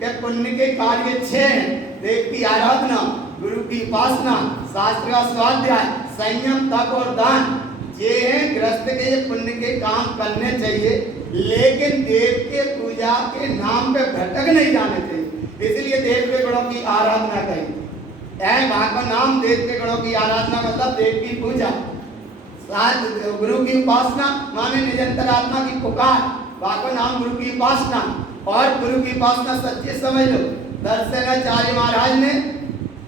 कि पुण्य के कार्य 6 हैं, देव की आराधना, गुरु की उपासना, शास्त्र का स्वाध्याय, संयम, तप और दान। ये हैं गृहस्थ के ये पुण्य के काम करने चाहिए, लेकिन देव के पूजा के नाम पे भटक नहीं जाने चाहिए। इसलिए देव के गुणों की आराधना करें। वहां का नाम देव के गुणों की आराधना मतलब देव की पूजा, गुरु की उपासना माने निरंतर आत्मा की पुकार, वहां का नाम गुरु की उपासना। और गुरु की उपासना सच्चे समझ लो, दर्शनाचार्य महाराज ने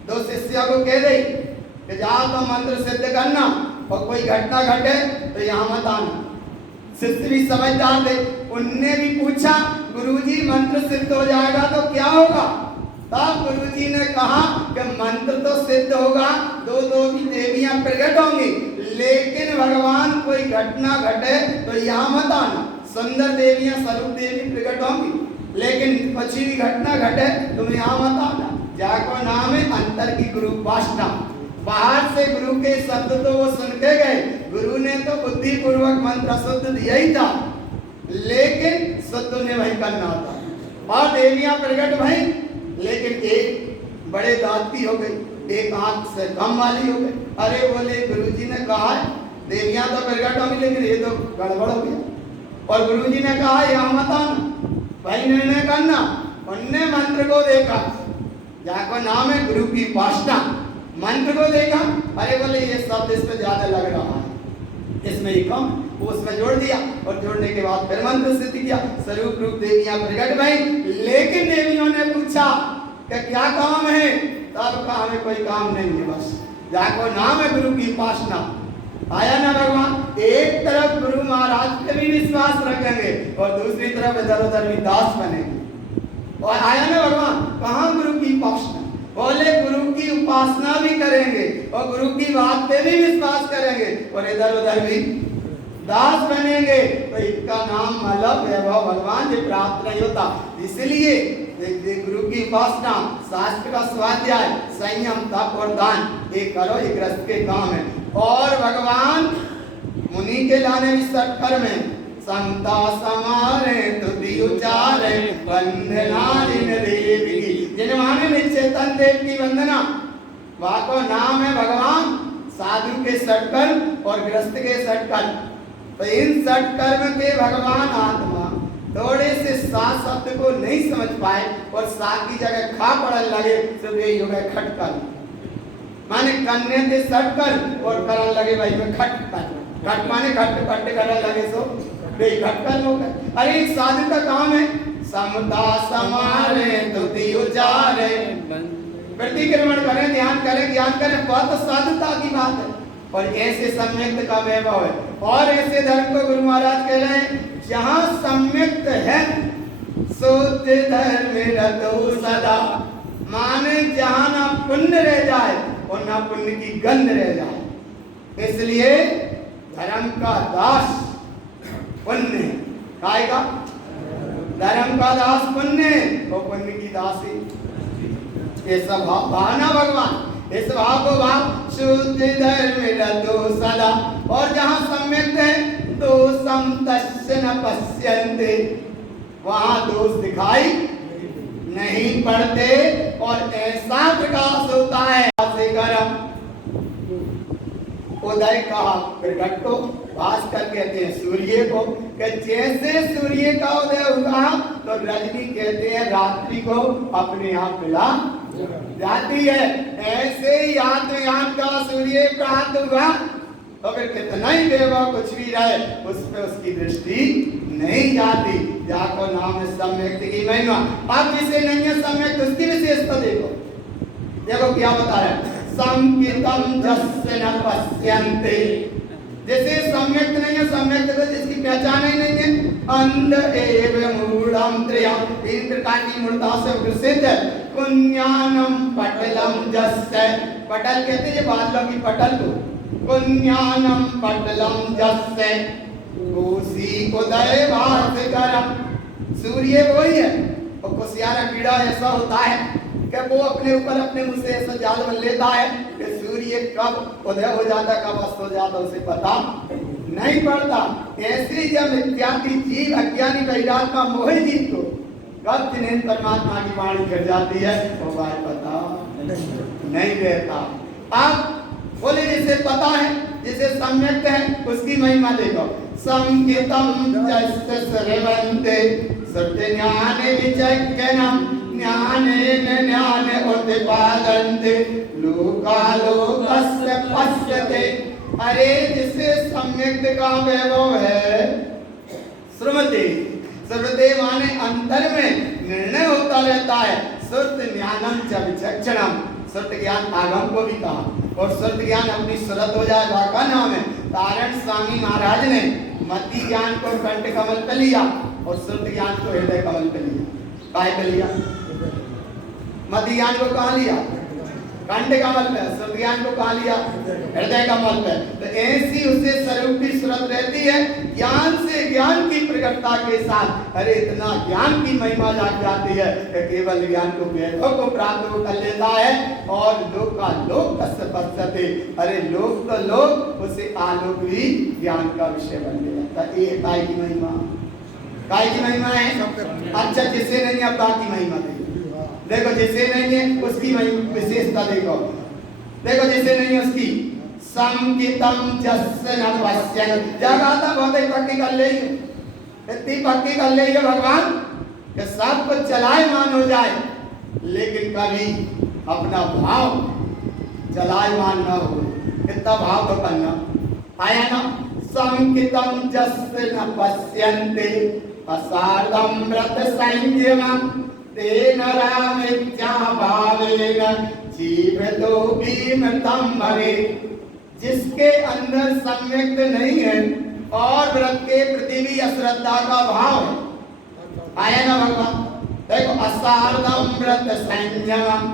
2 शिष्यों को कह दी कि जाओ तो मंत्र सिद्ध करना और कोई घटना घटे तो यहाँ मत आना। शिष्य भी समझदार थे, उनने भी पूछा गुरुजी मंत्र सिद्ध हो जाएगा तो क्या होगा? तब गुरुजी ने कहा कि मंत्र तो सिद्ध होगा, दो भी देवियां प्रकट होंगी, लेकिन भगवान कोई घटना घटे तो यहाँ मत आना। सुंदर देवियां स्वरूप देवी प्रकट होंगी, लेकिन कुछ भी घटना घटे तुम यहाँ मत आना। जाको नाम है अंतर की गुरु उपासना। बाहर से गुरु के शब्द तो वो सुन के गए, गुरु ने तो बुद्धि पूर्वक मंत्र शुद्ध दिया ही था, लेकिन शुद्ध ने वही करना था। और देवियां प्रकट भई, लेकिन एक बड़े दांती हो गई, एक आंख से कम वाली हो गई। अरे बोले गुरुजी ने कहा देवियां तो प्रकट होंगी, लेकिन ये तो गड़बड़ हो गया। और गुरुजी ने कहा यहाँ मत आना, भाई निर्णय करना। उनने मंत्र को देखा, जाको नाम है गुरु की उपासना, मंत्र को देखा, अरे बोले ये शब्द इसमें ज्यादा लग रहा है, इसमें ही कम, वो उसमें जोड़ दिया और जोड़ने के बाद फिर मंत्र सिद्ध किया। स्वरूप रूप देवियां प्रकट भई, लेकिन देवियों ने पूछा कि क्या काम है? तब कहा हमें कोई काम नहीं है, बस जाको नाम है गुरु की उपासना। आया ना भगवान, एक तरफ गुरु महाराज पे भी विश्वास रखेंगे और दूसरी तरफ इधर उधर भी दास बनेंगे। और आया ना भगवान, कहाँ गुरु की उपासना? बोले गुरु की उपासना भी करेंगे और गुरु की बात पे भी विश्वास करेंगे और इधर उधर भी दास बनेंगे, तो इसका नाम मतलब वैभव भगवान जी प्राप्त नहीं होता। इसलिए गुरु की उपासना, शास्त्र का स्वाध्याय, संयम, तप और दान, ये करो, ये गृहस्थ के काम है। और भगवान मुनि के लाने भी सत्कर्म है, संता समारे तुति उचारे वंदनारि देवी, जिन्होंने निश्चेतन देव की वंदना, वहाँ को नाम है भगवान। साधु के सत्कर्म और गृहस्थ के सत्कर्म, तो इन सत्कर्म के भगवान आत्मा थोड़े से सात शब्द को नहीं समझ पाए और सात की जगह खा पड़ने लगे, तो यही हो गए खटकर, माने करने थे सटकर और करने लगे भाई में खटकर, खट माने खट खट करने लगे सो खटकर हो गए। अरे एक साधु का काम है समता समारे तुति उचारे, प्रतिक्रमण करें, ध्यान करें, ज्ञान करें, बहुत साधुता की बात है। और ऐसे सम्यक्त का वैभव है। और ऐसे धर्म को गुरु महाराज कह रहे हैं, जहाँ सम्यक्त है शुद्ध धर्म रतो सदा, माने जहाँ ना पुण्य रह जाए और ना पुण्य की गंध रह जाए। इसलिए धर्म का दास पुण्य खाएगा, धर्म का दास पुण्य और पुण्य की दासी, ये सब भावना भगवान। इस भाव को भाव शुद्ध धर्म रतो सदा। और जहाँ सम्यक है दोषम तस्य न पश्यन्ते, वहाँ दोष दिखाई नहीं पड़ते और ऐसा प्रकाश होता है से गरम उदय कहा प्रकट को, भास्कर कहते हैं सूर्य को, कि जैसे सूर्य का उदय हुआ तो रजनी कहते हैं रात्रि को अपने आप मिला जाती है। ऐसे ही आत्मज्ञान का सूर्य प्राप्त हुआ तो फिर कितना ही वैभव कुछ भी रहे उस पे उसकी दृष्टि नहीं जाती। जाको नाम है सम्यक्त की महिमा। अब जिसे नहीं है सम्यक्त उसकी विशेषता देखो, देखो क्या बता रहे हैं, संकितम जस्य न पश्यन्ते, जैसे सम्यक्त नहीं है, सम्यक्त तो जिसकी पहचान ही नहीं है, अंध एव मूढ़म त्रियम, तीन प्रकार की मूढ़ता से ग्रसित है। पुण्यानम पटलम जस्य, पटल कहते हैं बादलों की पटल को, पुण्यानम पटलम जस्य कोसी उदय भास्करम, सूर्य वही है। और कुशियारा कीड़ा ऐसा होता है कि वो अपने ऊपर अपने मुंह से ऐसा जाल बन लेता है कि सूर्य कब उदय हो जाता कब अस्त हो जाता उसे पता नहीं पड़ता। ऐसे जब इत्यादि जीव अज्ञानी वैराग्य मोह जीव को कब जिन्हें परमात्मा की वाणी कर जाती है वो बात पता नहीं रहता। अब बोले जिसे पता है, जिसे सम्यक है, उसकी महिमा देखो। संकितम जस्य सर्वन्ते सत्य ज्ञान विचक्षणम ज्ञानेन ज्ञान उत्पादन्ते लोकालोकस्य पश्यते। अरे जिसे सम्यक का वैभव है, श्रुमते, श्रुमते माने अंतर में निर्णय होता रहता है। श्रुत ज्ञानम च विचक्षणम, श्रुत ज्ञान आगम को भी कहा और श्रुत ज्ञान अपनी श्रुत हो जाए का नाम है। तारण स्वामी महाराज ने मति ज्ञान को कंठ कमल पे लिया और श्रुत ज्ञान को हृदय कमल पे लिया। काय पे लिया? मति ज्ञान को कहाँ लिया? कंठ कमल पे। श्रुत ज्ञान को कहाँ लिया? हृदय कमल पे। तो ऐसी उसे स्वरूप की श्रुत रहती है, ज्ञान से ज्ञान की प्रकटता के साथ अरे इतना ज्ञान की महिमा जाग जाती है कि केवल ज्ञान को वैभव को प्राप्त कर लेता है और लोक का लोक कस्य पश्यते, अरे लोक तो लोक उसे आलोक भी ज्ञान का विषय बन जाता है। ये काय की महिमा, काय की महिमा है। अच्छा जिसे नहीं अब बाकी महिमा देखो, जिसे नहीं है उसकी विशेषता देखो, देखो जिसे नहीं है उसकी संकितम जस्य न पश्यन्ते, जगह था बहुत ही पक्की कर ले, इतनी पक्की कर ले भगवान कि सब कुछ चलायमान हो जाए लेकिन कभी अपना भाव चलायमान न हो, इतना भाव तो करना आया ना। संकितम जस्य न पश्यन्ते असार्धम व्रत संयमम तेन रामेत्या भावेन जीवतो विमृतं भवेत्। जिसके अंदर सम्यक्त नहीं है और व्रत के प्रति भी अश्रद्धा का भाव है, आया ना भगवान। देखो असार्धम व्रत संयमम,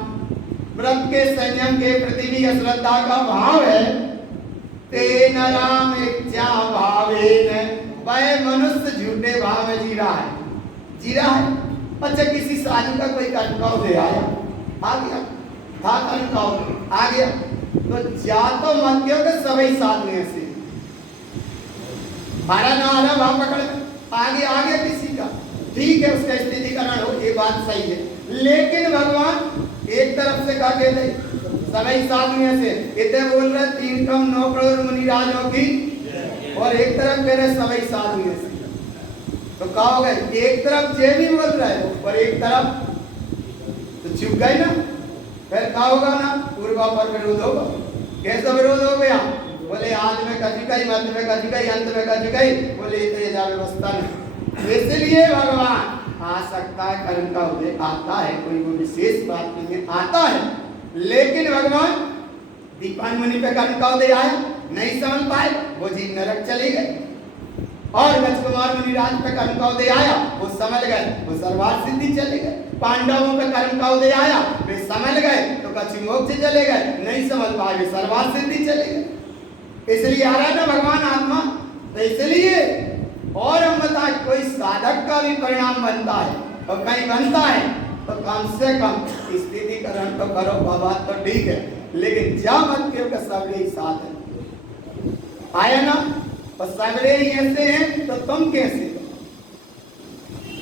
व्रत के संयम के प्रति भी अश्रद्धा का भाव है। तेन रामेत्या भावेन, वह मनुष्य झूठे भाव में जी रहा है, जी रहा है। अच्छा किसी साधु का कोई कर्मकाव दे आया, आ गया था कर्मकाव आ गया तो जा तो मत क्यों कि सभी साधु ऐसे हरा ना हरा भाव पकड़ आ गया किसी का, ठीक है उसका स्थितिकरण हो, ये बात सही है। लेकिन भगवान एक तरफ से कहा कहते सभी साधु ऐसे इतने बोल रहे 3 कम 9 करोड़ मुनिराजों की, और एक तरफ कह रहे सभी साधु ऐसे, तो क्या हो गए? एक तरफ जे भी बोल रहा है और एक तरफ तो चुप गए ना, फिर क्या होगा ना, पूर्वा पर विरोध होगा। कैसा विरोध हो गया? बोले आज में कभी गई, मध्य में कभी गई, अंत में कभी गई, बोले इतने व्यवस्था नहीं। इसलिए भगवान आ सकता है कर्म का उदय आता है, कोई वो विशेष बात नहीं है, आता है। लेकिन भगवान दीपान मुनि पे कर्म का उदय आया, नहीं समझ पाए, वो जीव नरक चले गए। और गजकुमार मुनिराज पे कर्म का उदय आया, वो समझ गए, वो सर्वार्थ सिद्धि चले गए। पांडवों पे कर्म का उदय आया, वे समझ गए तो कच्ची मोक्ष चले गए, नहीं समझ पाए वे सर्वार्थ सिद्धि चले गए। इसलिए आ रहा है ना भगवान आत्मा, तो इसलिए और हम बताएं कोई साधक का भी परिणाम बनता है और कहीं बनता है तो कम से कम स्थितिकरण तो करो, बाबा तो ठीक है, लेकिन जा मत के सगड़े ही साथ है, आया ना? और सगड़े ही ऐसे हैं तो तुम कैसे?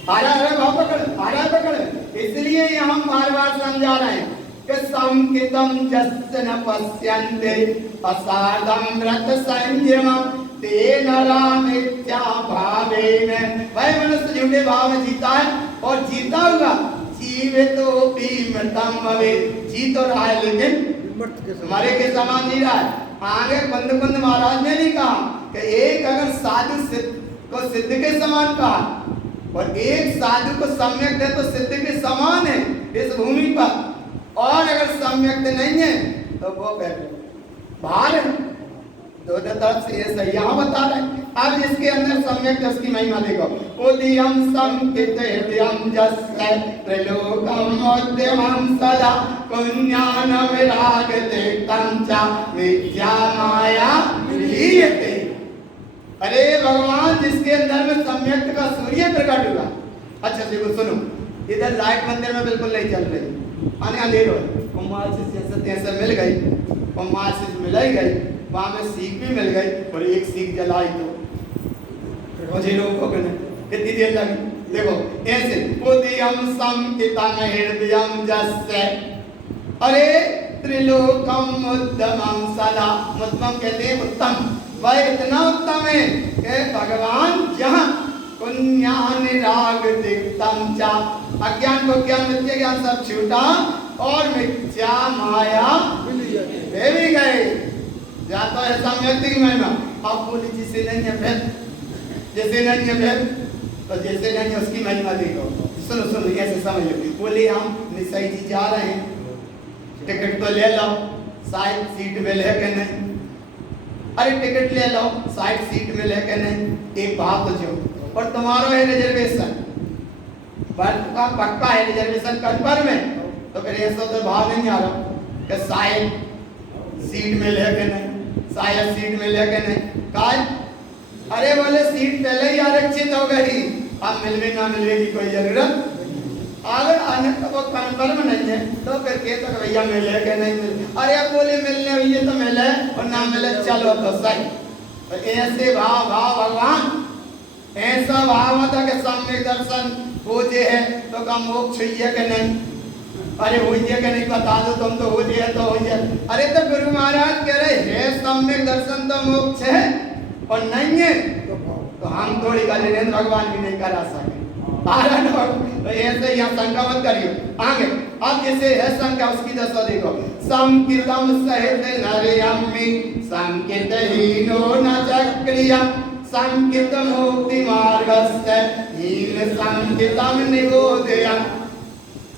आ रहा है भाव पकड़, आ रहा है पकड़। इसलिए ये हम बार बार समझा रहे हैं कि संकितम जस्य न पश्यन्ते असाधम व्रत संयमम तेन रामित्या भावेन। भाई मनुष्य झूठे भाव में जीता है और जीता हुआ जीवितोपि मृतम भवेत्। जी तो रहा है लेकिन मरे के समान जी रहा है। आगे कुंद कुंद महाराज ने भी कहा कि एक अगर साधु को सिद्ध के समान कहा और एक साधु को सम्यक दे तो सिद्ध के समान है इस भूमि पर, और अगर सम्यक नहीं है तो वो बाहर है। दोनों तरफ से ये सही यहाँ बता रहे हैं। अब इसके अंदर सम्यक उसकी महिमा देखो। उदयम संकित हृदयम जस्य त्रिलोकम उद्यमं सदा पुण्यान विराग तीर्थं च मिथ्या माया विलीयते। अरे भगवान जिसके अंदर में सम्यक का सूर्य प्रकट हुआ। अच्छा देखो सुनो, इधर लाइट मंदिर में बिल्कुल नहीं चल रही, आने अंधेरो है। माचिस जैसे तैसे मिल गई और माचिस मिल ही गई, वहां में सीख भी मिल गई और एक सीख जलाई तो मुझे लोगों को कितनी देर लगी। देखो ऐसे उदयम संकितम हृदयम जस्य, अरे त्रिलोकम उद्यमं सदा। उत्तम कहते हैं उत्तम, वह इतना उत्तम है कि भगवान जहाँ पुण्यान राग दिक्तम चा, अज्ञान को ज्ञान मिथ्या ज्ञान सब छूटा और मिथ्या माया वे भी गए। जाता है सम्यक की महिमा। आप बोले जिसे नहीं है फिर, जैसे नहीं है फिर तो जैसे नहीं है उसकी महिमा देखो। सुनो सुनो ऐसे समझ लो। बोले हम निशाई जी जा रहे हैं, टिकट तो ले लो, शायद सीट मिले है कि नहीं। अरे टिकट ले लो, साइड सीट में लेके नहीं। एक बात तो जो और तुम्हारा है रिजर्वेशन, बर्थ का पक्का है रिजर्वेशन कंफर्म है, तो फिर ऐसा तो भाव नहीं आ रहा कि शायद सीट में लेके नहीं, शायद सीट में लेके नहीं। काय अरे बोले सीट पहले ही आरक्षित हो गई, अब मिलने ना मिलने की कोई जरूरत। अगर आने तो वो कंफर्म नहीं है तो फिर कहते तो भैया मिले कि नहीं मिले। अरे अब बोले मिलने हुई तो मिले और ना मिले चलो तो सही। तो ऐसे भाव भगवान ऐसा भाव होता कि सम्यक दर्शन हो जे है तो का मोक्ष हुई है कि नहीं। अरे हुई है कि नहीं बता दो तुम, तो हो जे है तो हुई है। अरे तो गुरु महाराज कह रहे है सम्यक दर्शन तो मोक्ष है और नहीं है तो हम थोड़ी गजेंद्र भगवान भी नहीं करा सके। तो ऐसे यहाँ शंका मत करियो। आगे अब जैसे है शंका उसकी दशा देखो। संकितम सहित नरयम्मि संकित हीनो न चक्रिया संकित मुक्ति मार्गस्य हीन संकितम निबोधया।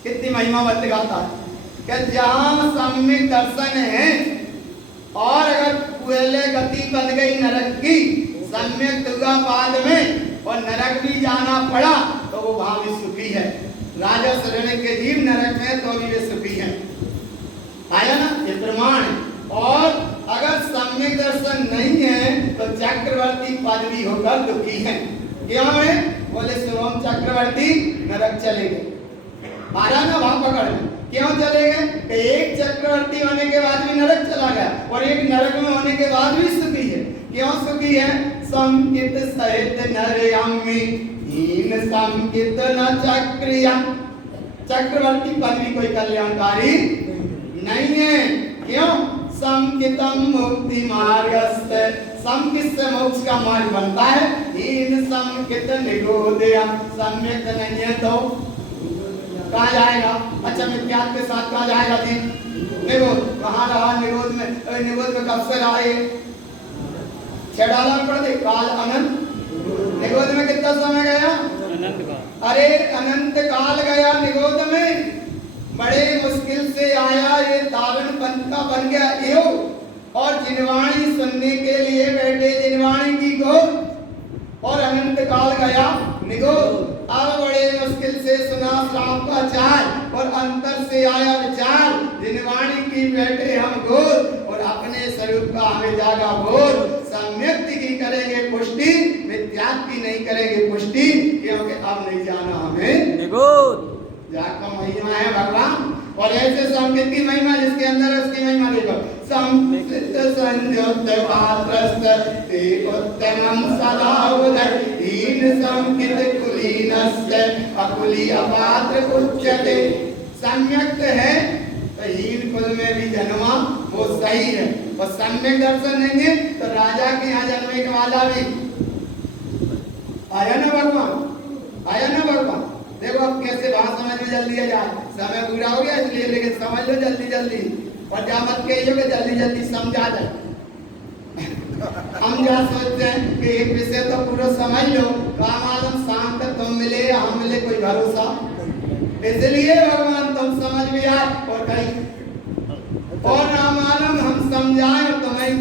कितनी महिमा बत गाता है कि जहाँ सम्यक दर्शन है और अगर पहले गति बन गई नरक की सम्यक दुर्गा पाद में और नरक भी जाना पड़ा तो वो वहां भी सुखी है। राजा शरण के जीव नरक में तो भी वे सुखी है। आया ना, ये प्रमाण है। और अगर सम्यक दर्शन नहीं है तो चक्रवर्ती पदवी होकर दुखी है। क्यों है? बोले शिवम चक्रवर्ती नरक चले गए। आया ना भाव पकड़ में। क्यों चले गए? एक चक्रवर्ती होने के बाद भी नरक चला गया और एक नरक में होने के बाद भी सुखी है। क्यों सुखी है? संकित सहित नरयम्मि हीन संकित न चक्रिया। चक्रवर्ती पदवी कोई कल्याणकारी नहीं है। क्यों? संकितम मुक्ति मार्गस्य, संकित से मोक्ष का मार्ग बनता है। हीन संकित निगोधया, सम्यक नहीं है तो कहाँ जाएगा? अच्छा मिथ्यात्व के साथ कहाँ जाएगा? जी निगोध कहाँ रहा? निगोध में, निगोध में कब से रहा है? छेड़ाला पड़ दे काल अनंत। निगोध में कितना समय गया? अनंत काल। अरे अनंत काल गया निगोध में। बड़े मुश्किल से आया, ये धारण पंथ का बन गया यो। और जिनवाणी सुनने के लिए बैठे जिनवाणी की गोद और अनंत काल गया निगोध। अब बड़े मुश्किल से सुना श्राप का चार और अंतर से आया विचार। जिनवाणी की बैठे हम गोद और अपने स्वरूप का हमें जागा बोध। सम्यक की करेंगे पुष्टि, मिथ्यात्व की नहीं करेंगे पुष्टि, क्योंकि अब नहीं जाना हमें निगोध। जाका महिमा है भगवान। और ऐसे संकेत की महिमा जिसके अंदर उसकी महिमा देखो। संस्कृत संयुक्त पात्रस्त उत्तमम सदा उदय हीन संकित कुलीनस्य अकुली अपात्र उच्यते। सम्यक्त है तो हीन कुल में भी जन्मा वो सही है, और सम्यक दर्शन देंगे तो राजा के यहाँ जन्मे वाला भी आया ना भगवान, आया ना भगवान। देखो अब कैसे वहां समझ में जल्दी आ जाए, समय पूरा हो गया इसलिए, लेकिन समझ लो जल्दी जल्दी, और जा मत कहियो कि जल्दी जल्दी समझा जाए। हम क्या सोचते हैं कि एक विषय तो पूरा समझ लो, क्या मालूम शाम तक तुम मिले या हम मिले, कोई भरोसा। इसलिए भगवान तुम समझ भी आए और कहीं और ना मालूम हम समझाएं और तुम्हें,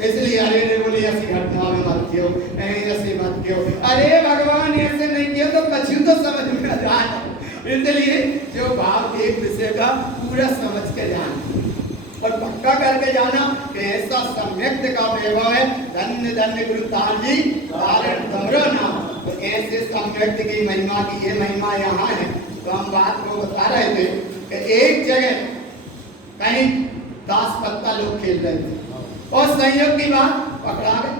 इसलिए अरे रे बोले ऐसी घटना में मत कियो, ऐसे मत कियो। अरे भगवान ऐसे नहीं किया तो कछु तो समझ में आ जाए। इसलिए जो भाव एक विषय का पूरा समझ के जाना और पक्का करके जाना कि ऐसा सम्यक्त का वैभव है। धन्य धन्य गुरु ताजी कारण तुम्हारा नाम। तो ऐसे सम्यक्त की महिमा की ये महिमा यहाँ है। तो हम बात को बता रहे थे कि एक जगह कहीं 10 पत्ता लोग खेल रहे थे और संयोग की बात पकड़ा गए।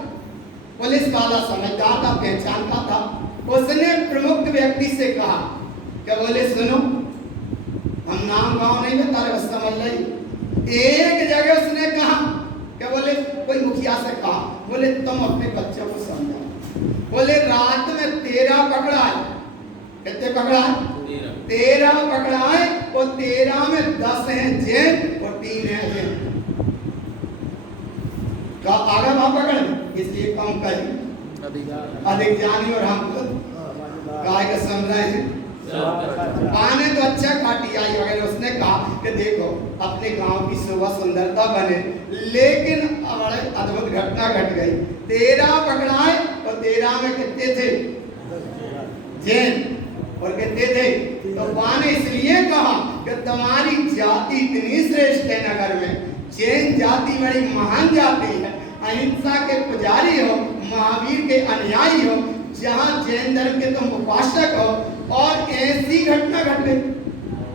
पुलिस वाला समझदार था, पहचानता था। उसने प्रमुख व्यक्ति से कहा क्या, बोले सुनो हम नाम गांव नहीं बता रहे, बस समझ ली। एक जगह उसने कहा क्या, बोले कोई मुखिया से कहा, बोले तुम अपने बच्चों को समझाओ। बोले रात में 13 पकड़ा है। कितने पकड़ा है? 13 पकड़ा है, और 13 में 10 हैं जैन और 3 हैं जैन। का आगे वहां पकड़, इसलिए कम करी अधिक जानी, और हम गाय का समझ रहे हैं। पाने तो अच्छा काटी आई वगैरह। उसने कहा कि देखो अपने गांव की शोभा सुंदरता बने, लेकिन बड़े अद्भुत घटना घट गई। 13 पकड़ाए और 13 में कितने थे जैन और कितने थे तो पाने इसलिए कहा कि तुम्हारी जाति इतनी श्रेष्ठ है नगर में, जैन जाति बड़ी महान जाति है, अहिंसा के पुजारी हो, महावीर के अनुयायी हो, जहाँ जैन धर्म के तुम उपासक हो, और ऐसी घटना घट गई।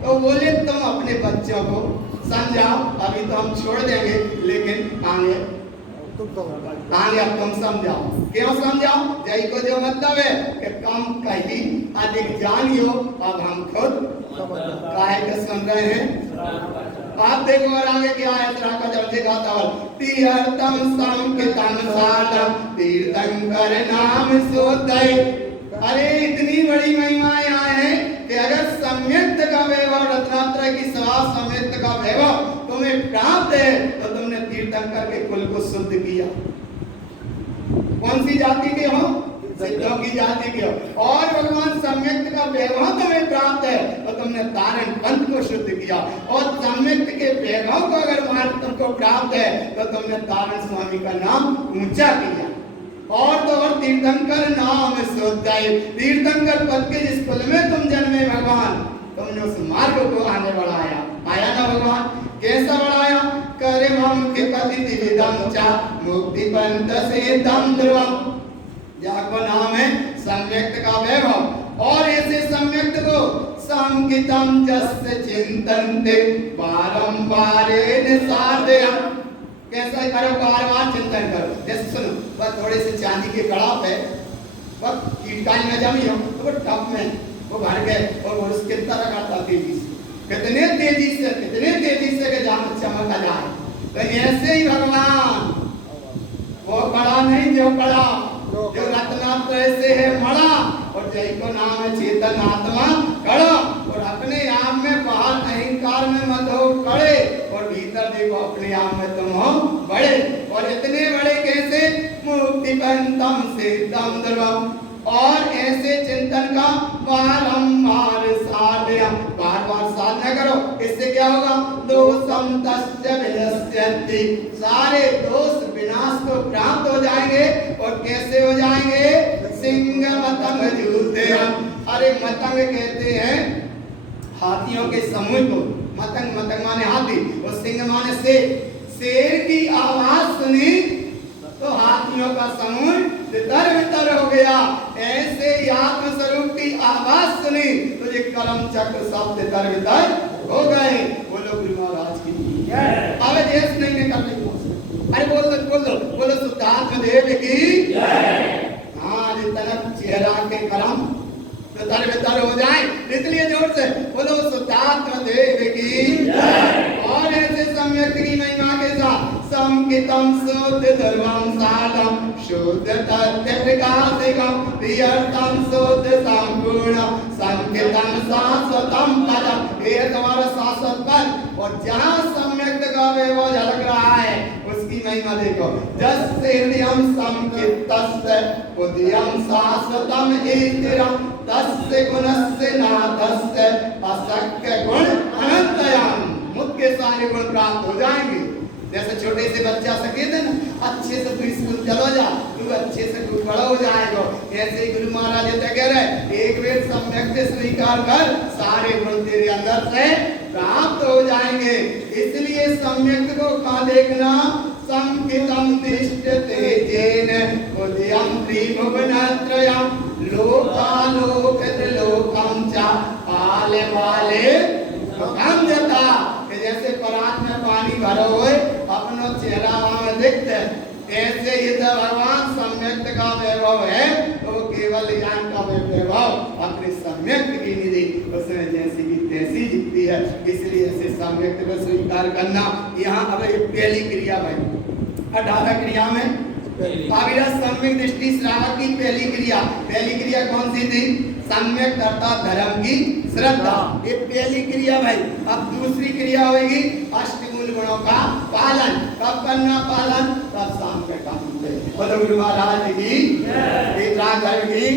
तो बोले तुम अपने बच्चों को समझाओ। अभी तो हम छोड़ देंगे, लेकिन आगे अब तुम समझाओ। क्यों समझाओ? जय को जो मतलब है कि कम कही अधिक जानियो। अब हम खुद काहे के सुन रहे हैं। आप देखो और आगे क्या है, तरह का जब दिखाता हो तीर्थम संकितम साधम तीर्थंकर नाम सोदय। अरे इतनी बड़ी महिमा यहाँ है कि अगर सम्यक्त का वैभव, रत्नात्रय की सवा सम्यक्त का वैभव तुम्हें प्राप्त है तो तुमने तीर्थंकर के कुल को शुद्ध किया। कौन सी जाति के हो? सिद्धों की जाति के हो। और भगवान सम्यक्त का वैभव तुम्हें प्राप्त है तो तुमने तारण पंथ को शुद्ध किया, और सम्यक्त के वैभव को अगर मार्ग तुमको प्राप्त है तो तुमने तारण स्वामी का नाम ऊंचा किया। और तो और तीर्थंकर नाम सोचाई, तीर्थंकर पद के जिस कुल में तुम जन्मे भगवान, तुमने उस मार्ग को आने बढ़ाया। आया ना भगवान? कैसा बढ़ाया? करे मम के पति विदम चा मुक्ति पंथ से दम ध्रुवम, जाको नाम है सम्यक्त का वैभव। और ऐसे सम्यक्त को संकितम जस्य चिंतन्ते बारंबार निसारयम्। कैसा करो? बार-बार चिंतन करो। जैसे सुनो, बस थोड़े से चांदी के कड़ा पे बस कीटकाई में जमी हो तो वो टब में वो भर गए और वो उसके तरह करता तेजी से, कितने तेजी से कि जहाँ चमक आ जाए। तो ऐसे ही भगवान वो बड़ा नहीं जो बड़ा, जो रत्नात्रय से है मड़ा, और जय को नाम है चेतन आत्मा कड़ा। और अपने आप में बाहर अहंकार में मत हो कड़े, और भीतर देखो अपने आप में तुम हो बड़े। और इतने बड़े कैसे? मुक्ति पंथम से दम ध्रुवम। और ऐसे चिंतन का बारंबार साधना, बार-बार साधना करो। इससे क्या होगा? दोषम तस्य विनश्यति, सारे दोष विनाश को प्राप्त हो जाएंगे। और कैसे हो जाएंगे? सिंह मतंग जूतेयम। अरे मतंग कहते हैं हाथियों के समूह को। मतंग, मतंग माने हाथी, और सिंह माने शेर की आवाज सुनी तो हाथियों का समूह तितर-बितर हो गया। ऐसे ही आत्म स्वरूप की आवाज सुनी तो ये कर्म चक्र सब तितर-बितर हो गए। बोलो गुरु महाराज की अब देश नहीं निकल रही हो। अरे बोलो शुद्धात्म देव की हाँ तनक चेहरा के करम तर बेतर हो जाए, इसलिए जोर से बोलो शुद्धात्म देव की। और ऐसे सम्यक की महिमा के साथ संकितम शुद्ध धर्मम साधम शुद्ध तथ्य प्रकाशिकम प्रियतम शुद्ध संपूर्ण संकितम शाश्वतम पदम। ये तुम्हारा शाश्वत पद और जहाँ सम्यक का वैभव झलक रहा है उसकी महिमा देखो। जस्य हृदयम संकितस्य उदयम शाश्वतम स्थिरम तस्य गुणस्य नाथस्य अशक्य गुण अनंतयम। मुख्य सारे गुण प्राप्त हो जाएंगे। जैसे छोटे से बच्चा सके थे ना, अच्छे से तू स्कूल चलो जा, तू अच्छे से तू बड़ा हो जाएगा। ऐसे ही गुरु महाराज ये कह रहे एक बार सम्यक से स्वीकार कर, सारे गुण तेरे अंदर से प्राप्त हो जाएंगे। इसलिए सम्यक को कहाँ देखना? संकितम तिष्ठते जेन उदयम त्रिभुवनत्रयम लोकालोकित लोकम च पाले वाले लोकम जता। जैसे परात में पानी भरो हुए अपनो चेहरा में दिखते, ऐसे ही तो भगवान सम्यक का वैभव है तो वो केवल ज्ञान का वैभव अपने सम्यक की निधि उसमें जैसी की तैसी दिखती है। इसलिए ऐसे सम्यक को स्वीकार करना। यहाँ अब पहली क्रिया भाई 18 क्रिया में सम्यक दृष्टि श्रावक की पहली क्रिया कौन सी थी? सम्यक अर्थात धर्म की श्रद्धा, ये पहली क्रिया भाई। अब दूसरी क्रिया होगी अष्टमूल गुणों का पालन। कब करना पालन? तब शाम के काम पे। बोलो गुरु महाराज की, धर्म की